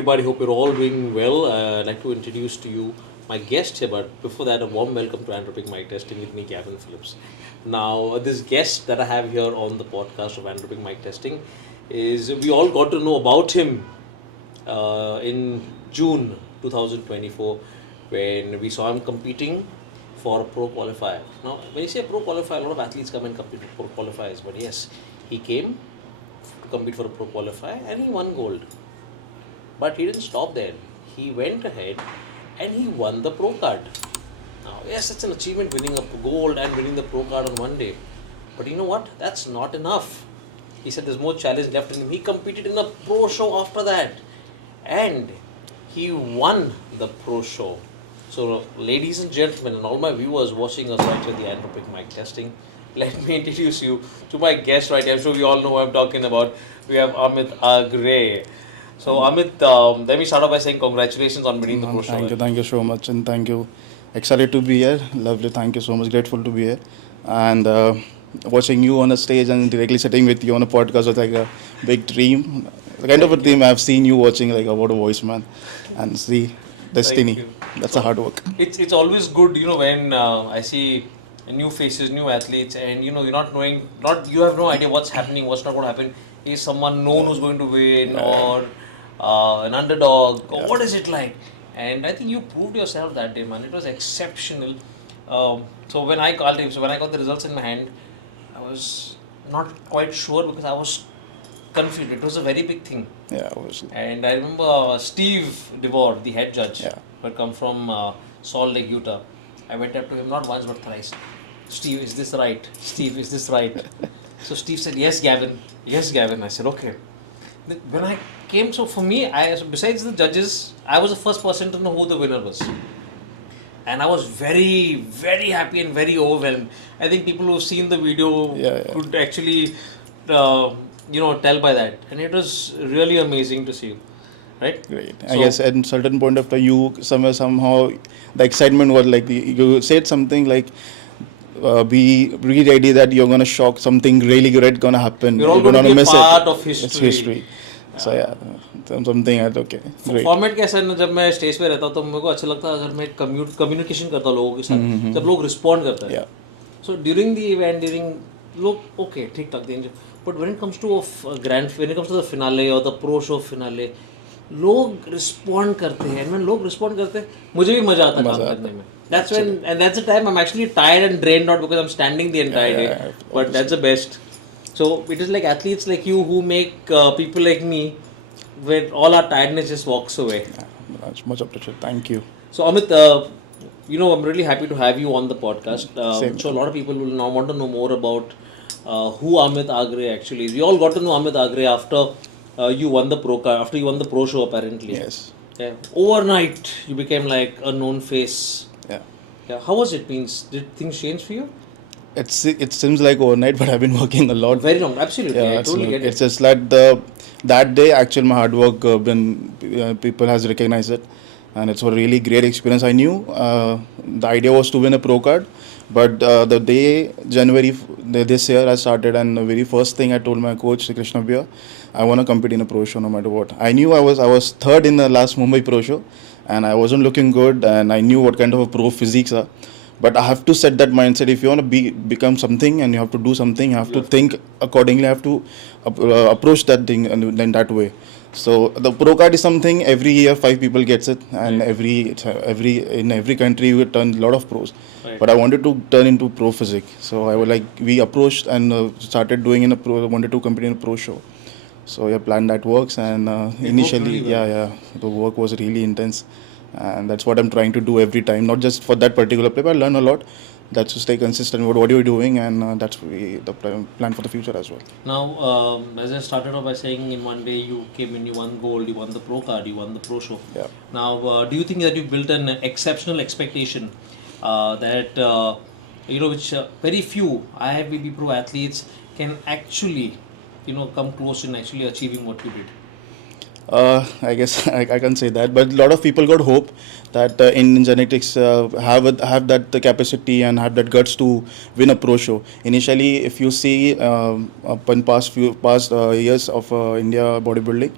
everybody. Hope you're all doing well. I'd like to introduce to you my guest here, but before that, a warm welcome to Anthropic Mic Testing with me, Gavin Phillips. Now, this guest that I have here on the podcast of Anthropic Mic Testing is we all got to know about him in June 2024 when we saw him competing for a pro qualifier. Now, when you say pro qualifier, a lot of athletes come and compete for pro qualifiers, but yes, he came to compete for a pro qualifier and he won gold. But he didn't stop there. He went ahead and he won the pro card. Now, yes, it's an achievement winning a gold and winning the pro card on one day. But you know what? That's not enough. He said there's more challenge left in him. He competed in a pro show after that. And he won the pro show. So, ladies and gentlemen, and all my viewers watching us right here at the Anthropic Mic Testing, let me introduce you to my guest right here. I'm sure we all know who I'm talking about. We have Amit Agre. So Amit, let me start off by saying congratulations on winning the pro show. Thank you so much, and thank you. Excited to be here. Lovely, thank you so much. Grateful to be here, and watching you on a stage and directly sitting with you on a podcast was like a big dream. The kind of a dream I've seen you watching like about a voice man, and see destiny. That's a hard work. It's always good, when I see new faces, new athletes, and you're not knowing, you have no idea what's happening, what's not going to happen. Is someone known who's going to win or an underdog, or what is it like? And I think you proved yourself that day, man. It was exceptional. So when I got the results in my hand, I was not quite sure because I was confused. It was a very big thing. Yeah, obviously. And I remember Steve DeVore, the head judge, who had come from Salt Lake, Utah. I went up to him not once but thrice. Steve, is this right? Steve, is this right? So Steve said, yes, Gavin. Yes, Gavin. I said, okay. When I came, so for me, besides the judges, I was the first person to know who the winner was. And I was very, very happy and very overwhelmed. I think people who've seen the video could actually, tell by that. And it was really amazing to see, right? Great. So, I guess at a certain point of time, you somehow, the excitement was like, you said something like, be really ready that you're going to shock, something really great going to happen. You're all going to be a part of history. It's history. So yeah, something okay. Great. Format कैसा है ना, जब मैं stage पे रहता हूँ तो मेरे को अच्छा लगता है अगर मैं कम्युनिकेशन करता हूँ लोगों के साथ, जब लोग रिस्पॉन्ड करते हैं. So during the event, लोग okay ठीक ठाक देंगे. But when it comes to when it comes to the finale or the pro show finale, लोग रिस्पॉन्ड करते हैं. And when लोग रिस्पॉन्ड करते हैं, मुझे भी मजा आता है काम करने में. That's when, and that's the time I'm actually tired and drained, not because I'm standing the entire day, but that's the best. So it is like athletes like you who make people like me, where all our tiredness just walks away. That's much appreciated. Thank you. So Amit, I'm really happy to have you on the podcast. So a lot of people will now want to know more about who Amit Agre actually is. We all got to know Amit Agre after you won the pro show apparently. Yes. Yeah. Overnight, you became like a known face. Yeah. How was it? Did things change for you? It seems like overnight, but I've been working a lot. Very long, absolutely. I totally get it. It's just like that day, actually, my hard work, people has recognized it, and it's a really great experience. I knew the idea was to win a pro card, but the day January this year I started, and the very first thing I told my coach Krishna, I want to compete in a pro show no matter what. I knew I was third in the last Mumbai pro show, and I wasn't looking good, and I knew what kind of a pro physiques are. But I have to set that mindset. If you want to become something and you have to do something, you have to think accordingly. You have to approach that thing in that way. So the pro card is something every year 5 people gets it, and in every country you turn a lot of pros. Right. But I wanted to turn into pro physique. So we approached and started doing wanted to compete in a pro show. So planned that works, and initially the work was really intense. And that's what I'm trying to do every time, not just for that particular play, but I learn a lot. That's to stay consistent with what you're doing, and that's the plan for the future as well. Now, as I started off by saying, in one day you came in, you won gold, you won the pro card, you won the pro show. Yeah. Now, do you think that you built an exceptional expectation that which very few Ifbb pro athletes can actually come close in actually achieving what you did? I guess I can't say that, but a lot of people got hope that Indian genetics have that capacity and have that guts to win a pro show. Initially, if you see in past years of India bodybuilding,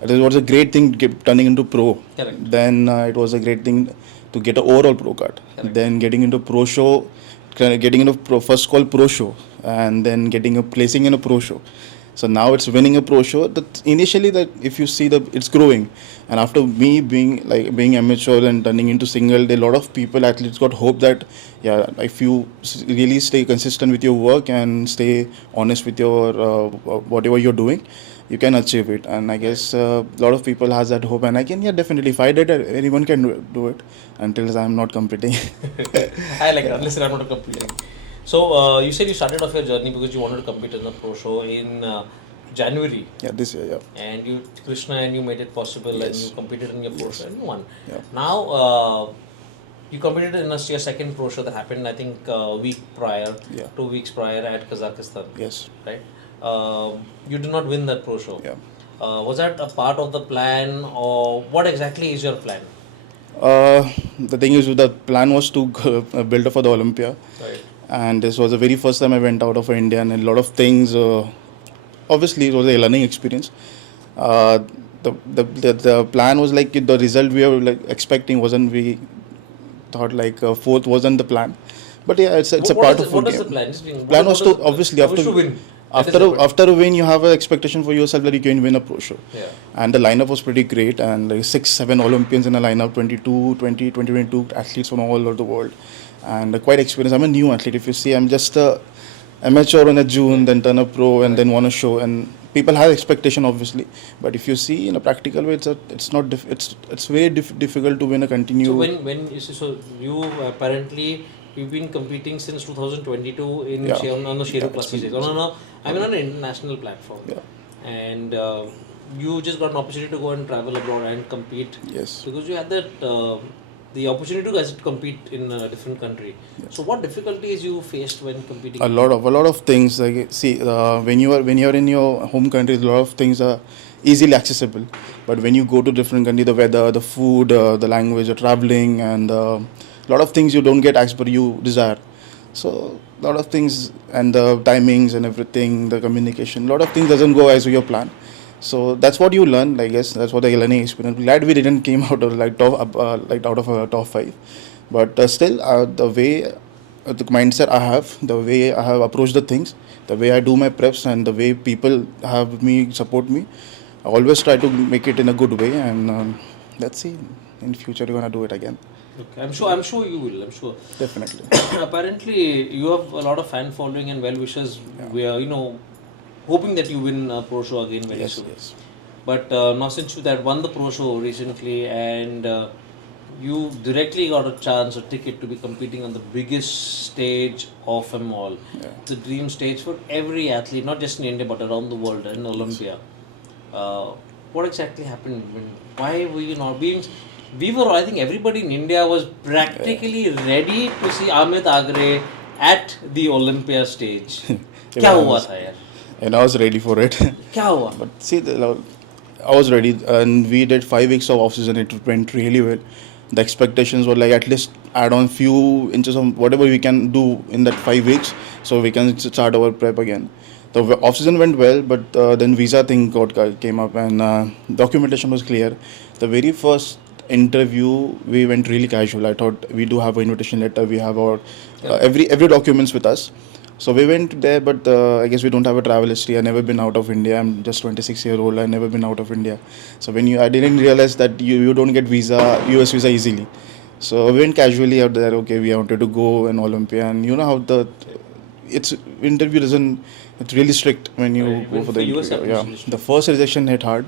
It was a great thing turning into pro. Correct. Then it was a great thing to get an overall pro card. Correct. Then getting into pro show, getting into first call pro show, and then getting a placing in a pro show. So now it's winning a pro show. That initially, that if you see it's growing, and after me being amateur and turning into single, a lot of people athletes got hope that if you really stay consistent with your work and stay honest with your whatever you're doing, you can achieve it. And I guess a lot of people has that hope, and I can definitely, if I did it, anyone can do it until I'm not competing. I like it, unless I'm not competing. So you said you started off your journey because you wanted to compete in a pro show in January. Yeah, this year, And you, Krishna, and you made it possible, and Yes. you competed in your pro show and you won. Yeah. Now you competed in your second pro show that happened, I think, a week prior, 2 weeks prior at Kazakhstan. Yes. Right? You did not win that pro show. Yeah. Was that a part of the plan, or what exactly is your plan? The thing is, the plan was to build up for the Olympia. Right. And this was the very first time I went out of India, and a lot of things. Obviously, it was a learning experience. The plan was like the result we were like expecting wasn't. We thought like fourth wasn't the plan, but yeah, it's a part of. What is the plan? Just Plan was to obviously win. After a win, you have an expectation for yourself that you can win a pro show. Yeah. And the lineup was pretty great, and like 6-7 Olympians in a lineup, 2022 athletes from all over the world, and quite experienced. I'm a new athlete. If you see, I'm just a amateur in a June, then turn a pro, and then won a show. And people have expectation, obviously, but if you see in a practical way, it's not it's very difficult to win a continue. So you apparently. You've been competing since 2022 on the Sheru Plus series. On an international platform. Yeah. And you just got an opportunity to go and travel abroad and compete. Yes. Because you had that the opportunity to compete in a different country. Yes. So what difficulties you faced when competing? A lot of things. Like see, when you're in your home country, a lot of things are easily accessible. But when you go to different country, the weather, the food, the language, the traveling, and a lot of things you don't get as per you desire. So a lot of things, and the timings and everything, the communication, a lot of things doesn't go as your plan. So that's what you learn. I guess that's what the learning experience. Glad we didn't came out of out of a top 5, but still the way the mindset I have, the way I have approached the things, the way I do my preps, and the way people have me support me, I always try to make it in a good way. And let's see, in future you're gonna do it again. Okay. I'm sure you will. I'm sure. Definitely. Apparently, you have a lot of fan following and well-wishers. Yeah. We are, hoping that you win a pro show again very soon. Yes. But now since you had won the pro show recently, and you directly got a chance, a ticket to be competing on the biggest stage of them all. Yeah. The dream stage for every athlete, not just in India but around the world, in Olympia. What exactly happened? Why were you not being... I think everybody in India was practically ready to see Amit Agre at the Olympia stage. क्या हुआ था यार? And I was ready for it. क्या हुआ? But see, I was ready, and we did 5 weeks of off-season. It went really well. The expectations were like at least add on few inches of whatever we can do in that 5 weeks, so we can start our prep again. The off-season went well, but then visa thing came up, and documentation was clear. The very first interview we went really casual. I thought we do have an invitation letter, we have our every documents with us, so we went there. But I guess we don't have a travel history. I never been out of India. I'm just 26-year-old. I never been out of India. So I didn't realize that you don't get US visa easily. So we went casually out there. Okay, we wanted to go in Olympia, and you know how it's interview it's really strict when you go for the interview. Yeah, the first rejection hit hard.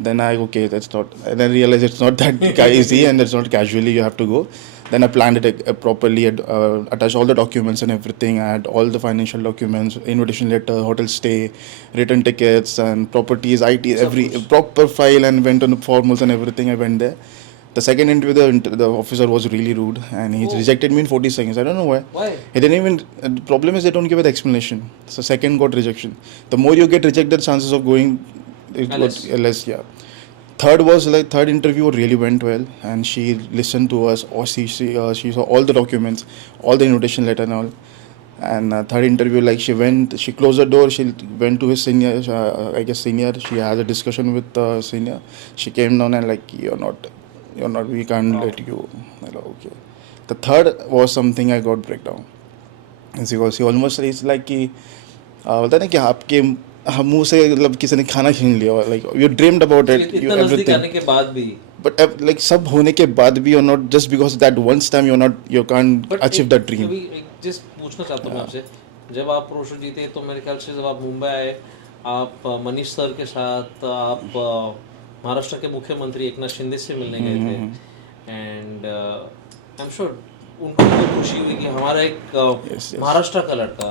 Then that's not. And I realized it's not that easy, and it's not casually you have to go. Then I planned it properly, attached all the documents and everything. I had all the financial documents, invitation letter, hotel stay, return tickets, and properties, IT, every proper file, and went on the formals and everything. I went there. The second interview, the officer was really rude, and he rejected me in 40 seconds. I don't know why. Why? He didn't even. The problem is they don't give an explanation. So second got rejection. The more you get rejected, chances of going less. Yeah. Third interview really went well, and she listened to us, or she saw all the documents, all the invitation letter and all. And third interview, like she closed the door, she went to his senior, I guess senior, she had a discussion with senior. She came down and like, you're not, we can't let you. I like, okay. The third was something I got breakdown. Because he almost, it's like कि बोलता है ना कि आपके मुंह से मतलब किसी ने खाना छीन लिया, like you dreamed about it, you इतना नजदीक everything. आने के बाद भी But like सब होने के बाद भी, you're not, just because that once time you can't achieve that dream. अभी जस्ट पूछना चाहता हूँ मैं आपसे, जब आप प्रो शो जीते तो मेरे ख्याल से जब आप मुंबई आए, आप मनीष सर के साथ आप महाराष्ट्र के मुख्यमंत्री एकनाथ शिंदे से मिलने गए थे, एंड आई एम श्योर उनको भी बहुत खुशी हुई कि हमारा एक महाराष्ट्र का लड़का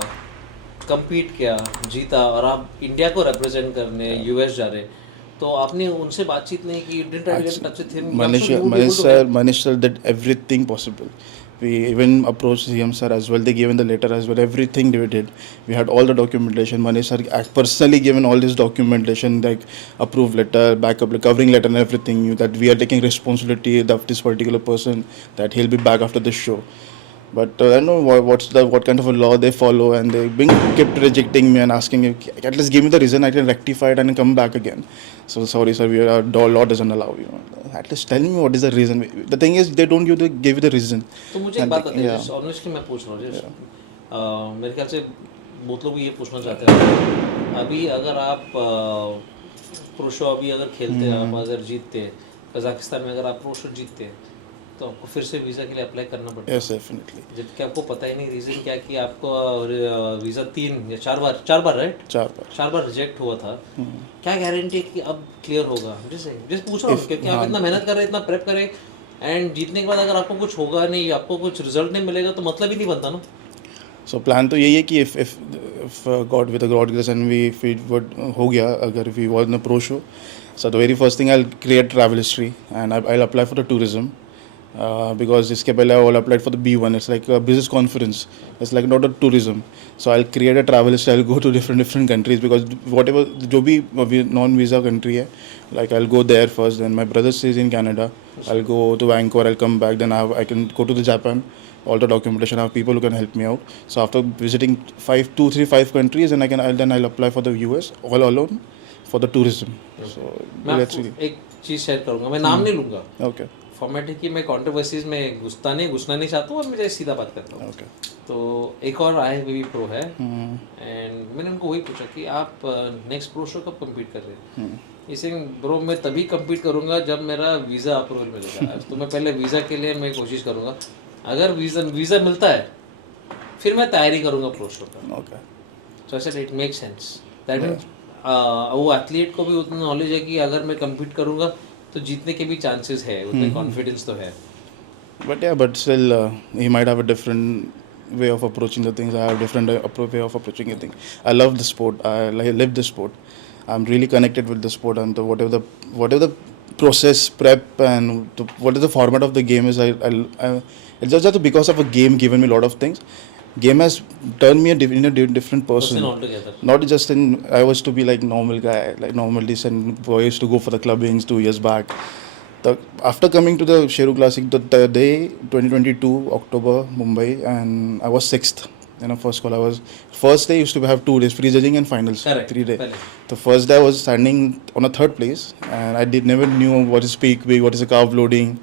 compete किया, जीता, और आप इंडिया को रिप्रेजेंट करने यूएस जा रहे, तो आपने उनसे बातचीत नहीं की? You didn't try to get in touch with him? Manish sir did everything possible. We even approached CM sir as well. They gave in the letter as well. Everything they did. We had all the documentation. Manish sir personally given all this documentation, like approved letter, backup, covering letter, and everything. That we are taking responsibility of this particular person. That he'll be back after the show. But I don't know what kind of a law they follow, and they kept rejecting me and asking me, at least give me the reason I can rectify it and come back again. So sorry sir, our law doesn't allow you. At least tell me what is the reason. The thing is, they don't give you the reason. तो मुझे एक बात बताइए, honestly मैं पूछ रहा हूँ, मेरे ख्याल से बहुत लोग ये पूछना चाहते हैं, अभी अगर आप प्रो शो अभी अगर खेलते हैं, आप अगर जीतते कजाकिस्तान में, अगर आप प्रो शो जीतते तो आपको फिर से वीज़ा के लिए अप्लाई करना पड़ता है? Yes, definitely. जबकि आपको पता ही नहीं रीज़न क्या कि आपको वीज़ा 3 या 4 बार राइट? 4 बार रिजेक्ट हुआ था। क्या गारंटी कि अब क्लियर होगा? जस्ट पूछ रहा हूँ, क्योंकि आप इतना मेहनत कर रहे हैं, इतना प्रेप करें, एंड जीतने के बाद अगर आपको कुछ होगा नहीं, आपको कुछ रिजल्ट नहीं मिलेगा, तो मतलब ही नहीं बनता ना। So plan तो यही है कि if God with a God grace and if it would हो गया, अगर we won a pro show, so the very first thing I'll create travel history and I'll apply for the tourism. Because इसके पहले I all applied for the B1. It's like a business conference. It's like not a tourism. So I'll create a travel list. I'll go to different countries, because whatever जो भी non-visa country है, like I'll go there first. Then my brother stays in Canada. I'll go to Vancouver. I'll come back. Then I can go to the Japan. All the documentation. I have people who can help me out. So after visiting 5 countries, and I'll apply for the US all alone for the tourism. So मैं आपको एक चीज़ share करूँगा, मैं नाम नहीं लूँगा. Okay. Format है कि मैं कंट्रोवर्सीज में घुसना नहीं चाहता हूँ, और मैं सीधा बात करता हूँ. तो एक और IFBB प्रो है, एंड मैंने उनको वही पूछा कि आप नेक्स्ट प्रो शो कब कम्पीट कर रहे हैं? इसे ब्रो मैं तभी कम्पीट करूँगा जब मेरा वीज़ा अप्रूवल मिलेगा. तो मैं पहले वीज़ा के लिए मैं कोशिश करूँगा, अगर वीज़ा मिलता है फिर मैं तैयारी करूँगा प्रो शो का. So I said it make sense that mean वो एथलीट को भी उतना नॉलेज है कि अगर मैं कम्पीट करूँगा तो जीतने के भी चांसेस है, उतने कॉन्फिडेंस तो है. But still he might have a different way of approaching the things. I have a different way of approaching the thing. I love the sport. I live the sport. I'm really connected with the sport, and whatever the process, prep, and what is the format of the game is. It's just that because of a game given me a lot of things. Game has turned me in a different person. Altogether. Not just in, I was to be like normal guy, like normal decent boy, used to go for the clubbings 2 years back. After coming to the Sheru Classic, the day 2022 October Mumbai, and I was 6th. First call. First day used to have 2 days, pre-judging and finals. Correct. 3 days. The first day I was standing on a 3rd place, and I never knew what is peak weight, what is a carb loading.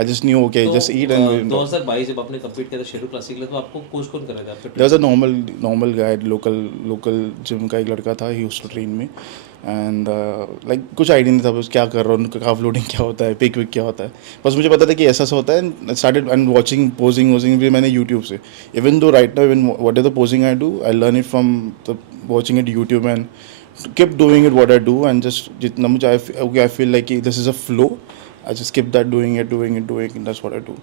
I just knew, okay, just eat and 2022 जब आपने compete किया था Sheru classic में, तो आपको coach कौन करा था आपके? There was a normal guy, local gym का एक लड़का था. He used to train me, and like कुछ आइडिया नहीं था बस क्या कर रहा हूँ, कार्ब लोडिंग क्या होता है, पिक विक क्या होता है. बस मुझे पता था कि ऐसा होता है. And started and watching posing भी मैंने YouTube से. Even though right now, even whatever posing I do, I learn it from watching it YouTube, and keep doing it what I do, and just जितना मुझे I feel like this is a flow. I just keep that doing it, and that's what I do.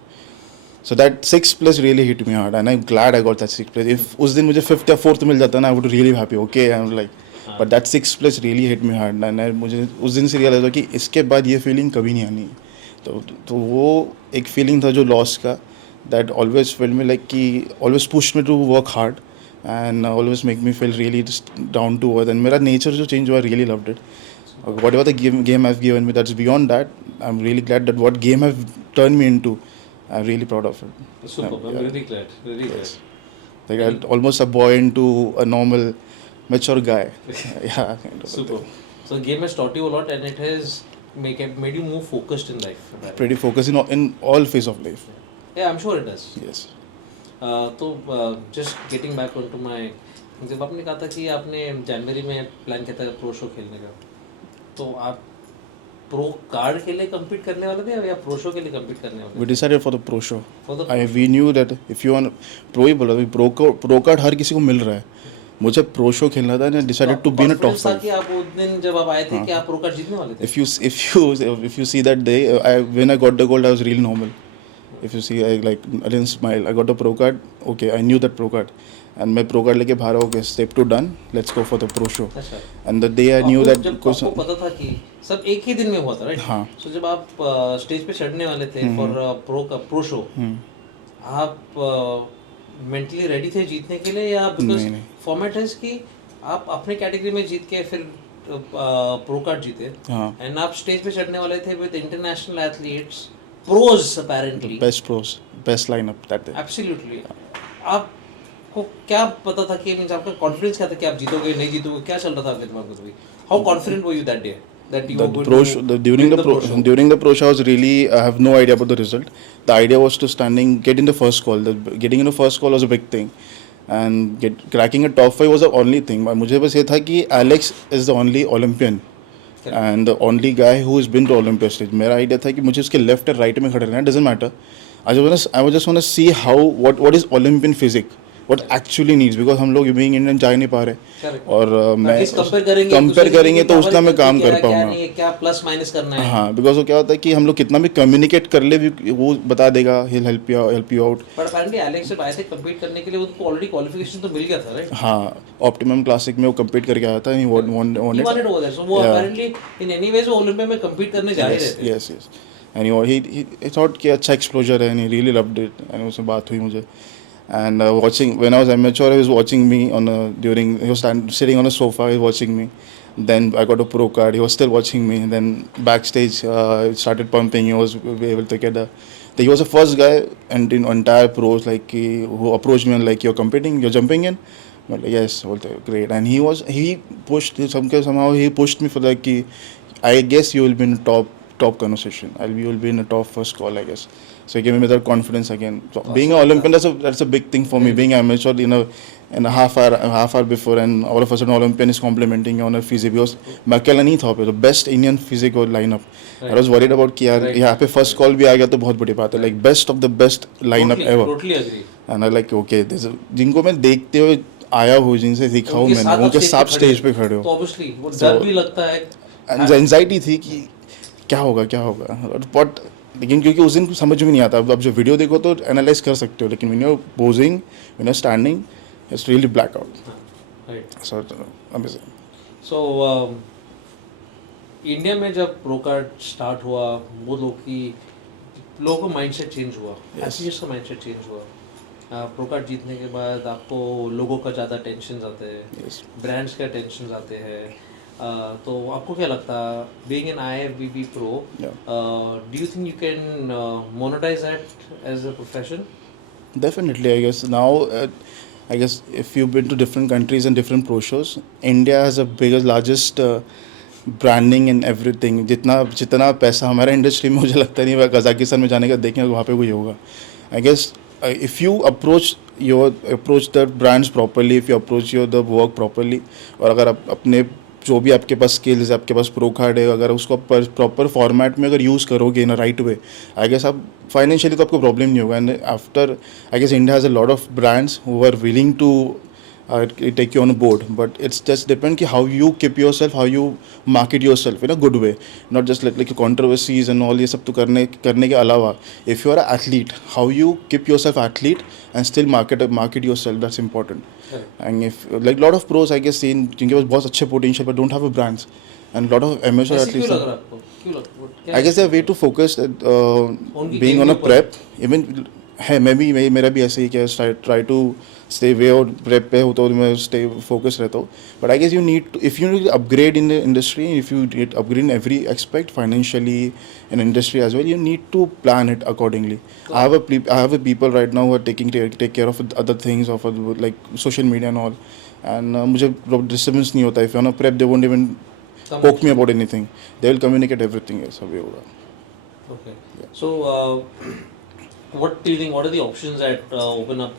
So that 6th place really hit me hard, and I'm glad I got that 6th place. If उस दिन मुझे 5th या 4th मिल जाता ना, I would really be happy. Okay, I'm like, but that 6th place really hit me hard, and मुझे उस दिन से realize हुआ कि इसके बाद ये feeling कभी नहीं आनी. तो वो एक feeling था जो loss का, that always felt me like कि always pushed me to work hard, and always make me feel really just down to earth. And मेरा nature जो change हुआ, I really loved it. Whatever the game has given me, that's beyond that. I'm really glad that what game have turned me into. I'm really proud of it. Super. I'm really glad. Really glad. Like almost a boy into a normal, mature guy. Yeah, kind of a Super. thing. So game has taught you a lot, and it has made you more focused in life. Pretty focused in all phase of life. Yeah, I'm sure it does. Yes. तो just getting back on to my, जब आपने कहा था कि आपने जनवरी में plan किया था प्रो शो खेलने का, तो आप प्रो कार्ड के लिए compete करने वाले थे या प्रो शो के लिए compete करने वाले We decided for the pro show. For the We knew that if you want pro ही बोला, pro card हर किसी को मिल रहा है. मुझे pro show खेलना था, and I decided to be in a top confidence था 5. कि आप उस दिन जब आप आए थे कि आप प्रो कार्ड जीतने वाले थे? If you see that day, when I got the gold, I was really normal. If you see, I didn't smile. I got the pro card. Okay, I knew that pro card, and मैं pro card लेके बाहर okay, step 2 done. Let's go for the pro show. अच्छा. And the day I knew that जब आपको पता था कि सब एक ही दिन में हुआ था, राइट? हाँ. So जब आप स्टेज पे चढ़ने वाले थे फॉर प्रो शो, आप मेंटली रेडी थे जीतने के लिए, या बिकॉज फॉर्मेट है कि आप अपने कैटेगरी में जीत के फिर प्रो कार्ड जीते, एंड आप स्टेज पे चढ़ने वाले थे with international athletes, pros apparently, best lineup that day. Absolutely. आपको क्या पता था कि मींस आपका कॉन्फिडेंस क्या था कि आप जीतोगे नहीं जीतोगे, क्या चल रहा था आपके दिमाग में? How confident were you that day that you were going to during the pro show? I was really, I have no idea about the result. The idea was to get in the first call. Getting in the first call was a big thing, and cracking a top 5 was the only thing. मुझे बस ये था कि Alex is the only Olympian and the only guy who has been to Olympia stage. मेरा idea था कि मुझे उसके left और right में खड़े रहना है, doesn't matter. I just want to see what is Olympian physique, what actually needs, because हम लोग being Indian जा ही नहीं पा रहे, और मैं कंपेयर करेंगे तो उसका मैं काम कर पाऊंगा, क्या प्लस माइनस करना है. हाँ, बिकॉज वो क्या होता है कि हम लोग कितना भी कम्युनिकेट कर ले भी वो बता देगा, he'll help you out. But apparently Alex जब आए थे compete करने के लिए उनको ऑलरेडी क्वालिफिकेशन तो मिल गया था, राइट? हाँ, ऑप्टिमम क्लासिक में वो compete करके आया था, he wanted over there, so वो अपेरेंटली इन एनी वेज वो ओलंपिया में compete करने जा ही रहे थे. yes. And he thought कि अच्छा एक्सपोजर है, and he really loved it, and उससे बात हुई मुझे. And watching, when I was amateur, he was watching me he was sitting on a sofa, he was watching me. Then I got a pro card, he was still watching me. And then backstage, it started pumping, he was able to get he was the first guy and in entire pros who approached me and you're competing, you're jumping in. I'm like, yes, great. And he pushed, somehow he pushed me for I guess you will be in top conversation. You will be in the top first call, I guess. So he gave me that confidence again. So being an Olympian, that's a big thing for me. Being amateur, in a half hour before, and all of a sudden Olympian is complimenting you on a physique, because मैं अकेला नहीं था पे, the best Indian physique और lineup. I was worried about कि यार यहाँ पे first call भी आ गया तो बहुत बड़ी बात है, like best of the best lineup ever. Totally agree. And I okay, जिनको मैं देखते हुए आया हूँ, जिनसे सीखा हूँ मैंने, उनके साथ स्टेज पे खड़े हो, तो obviously वो डर भी लगता है, एंजाइटी थी कि क्या होगा, बट लेकिन क्योंकि उस दिन समझ में नहीं आता, अब जो वीडियो देखो तो एनालाइज कर सकते हो, लेकिन when you are posing, when you are standing, it's really black out. So amazing. So India में जब प्रो कार्ड स्टार्ट हुआ, वो लोगों का माइंडसेट चेंज हुआ, एथलीट्स का माइंडसेट चेंज हुआ. प्रो कार्ड जीतने के बाद आपको लोगों का ज़्यादा टेंशन आते हैं, ब्रांड्स का टेंशन आते हैं. तो आपको क्या लगता है, being an IFBB pro, do you think you can monetize that as a profession? Definitely, I guess now, I guess if you've been to different countries and different pro shows, India has the largest branding and everything. जितना पैसा हमारा industry में मुझे लगता नहीं है Kazakhstan में जाने का देखेंगे वहाँ पे वही होगा. I guess if you approach the brands properly, if you approach the work properly, और अगर आप अपने जो भी आपके पास स्किल्स है, आपके पास प्रो कार्ड है, अगर उसको प्रॉपर फॉर्मेट में अगर यूज़ करोगे in a right way, I guess आप फाइनेंशियली तो आपको प्रॉब्लम नहीं होगा. And after, I guess India has a lot of brands who are willing to take you on board, but it's just depend ki how you keep yourself, how you market yourself in a good way, not just like controversies and all ये सब तो करने के अलावा, if you are an athlete, how you keep yourself athlete and still market yourself, that's important. And if like lot of pros I guess जिनके पास बहुत अच्छे potential but don't have a brands, and lot of amateur athletes, I guess they are way too focused at being on a prep. Even है, मेरा भी ऐसे ही क्या try to stay वे और prep पे होता हूँ, मैं स्टे फोकस रहता हूँ. But I guess you need if you need upgrade in the industry, if you need upgrade in every expect financially in industry as well, you need to plan it accordingly. I have a people right now who are take care of other things of like social media and all, and मुझे disturbance नहीं होता. If you're on a prep, they won't even poke me about anything. They will communicate everything else अभी होगा. Okay. So, what do you think? What are the options that open up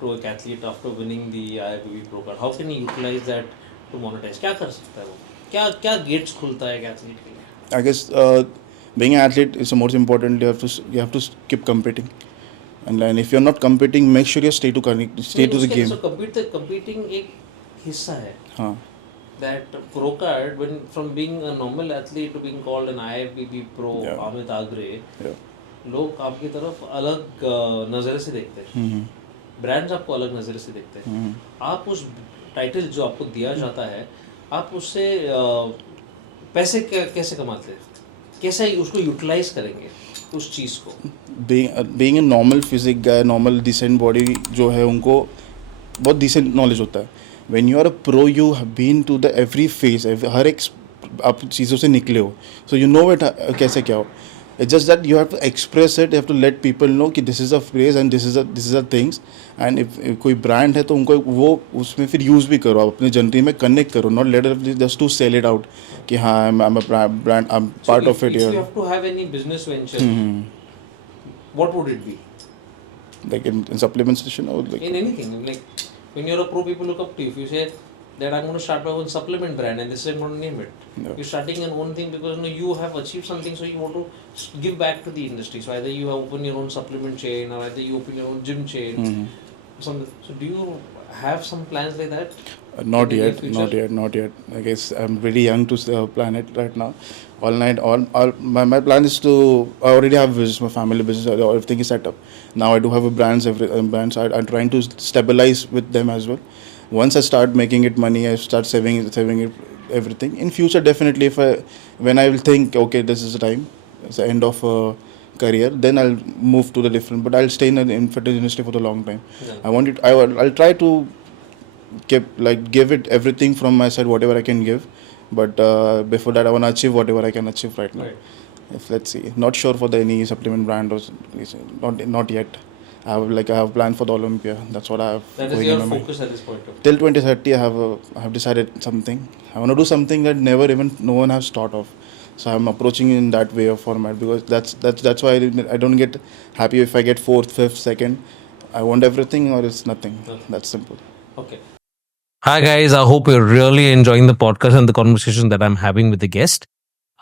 to a athlete after winning the IFBB Pro Card? How can he utilize that to monetize? क्या कर सकता है वो? क्या gates खुलता है एक athlete के लिए? I guess being an athlete is the most important. You have to keep competing, and then if you're not competing, make sure you stay to the game. So competing एक हिस्सा है. हाँ. That pro card, when from being a normal athlete to being called an IFBB Pro, Yeah. Amit Agre, Yeah. लोग आपकी तरफ अलग नज़र से देखते हैं. ब्रांड्स आपको अलग नज़र से देखते हैं. आप उस टाइटल जो आपको दिया जाता है, आप उससे पैसे कैसे कमाते हैं? कैसे उसको यूटिलाइज करेंगे उस चीज़ को? Being a normal physique guy, normal decent body जो है, उनको बहुत decent knowledge होता है. When you are a pro, you have been to the every phase, हर एक आप चीज़ों से निकले हो, so you know it कैसे क्या हो. It's just that you have to express it, you have to let people know कि this is a phrase and this is a things, and if कोई brand है तो उनको वो उसमें फिर use भी करो, आप अपने जनरी में connect करो, not let it just to sell it out कि हाँ I'm a brand, I'm part of it. If you have to have any business venture, what would it be? Like in supplement station or like in anything, like when you're a pro, people look up to you. If you say that I'm going to start my own supplement brand and this is I'm going to name it, you're starting your own thing because you have achieved something, so you want to give back to the industry. So either you have open your own supplement chain or either you open your own gym chain. So do you have some plans like that? Not yet. I guess I'm really young to plan it right now. My plan is to, I already have business, my family business, everything is set up. Now I do have a brands. I'm trying to stabilize with them as well. Once I start making it money, I start saving it, everything. In future, definitely, when I will think, okay, this is the time, it's the end of career, then I'll move to the different. But I'll stay in the fitness industry for the long time. Yeah. I'll try to give it everything from my side, whatever I can give. But before that, I want to achieve whatever I can achieve right now. Right. Let's see. Not sure for any supplement brand or not yet. I have planned for the Olympia. That's what I have. That is your focus at this point. Till 2030, I have decided something. I want to do something that no one has thought of. So I'm approaching in that way of format because that's why I don't get happy if I get fourth, fifth, second. I want everything or it's nothing. Okay. That's simple. Okay. Hi guys, I hope you're really enjoying the podcast and the conversation that I'm having with the guest.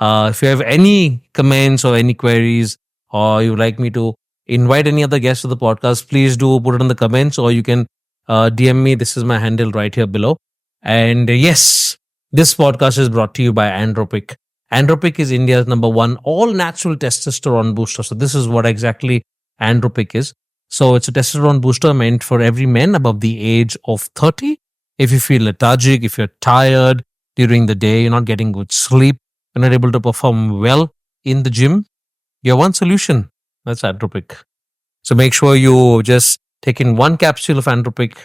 If you have any comments or any queries, or you would like me to invite any other guests to the podcast, please do put it in the comments, or you can DM me. This is my handle right here below. And yes, this podcast is brought to you by Andropic. Andropic is India's #1 all-natural testosterone booster. So this is what exactly Andropic is. So it's a testosterone booster meant for every man above the age of 30. If you feel lethargic, if you're tired during the day, you're not getting good sleep, you're not able to perform well in the gym, you have one solution. That's Andropic. So make sure you just take in one capsule of Andropic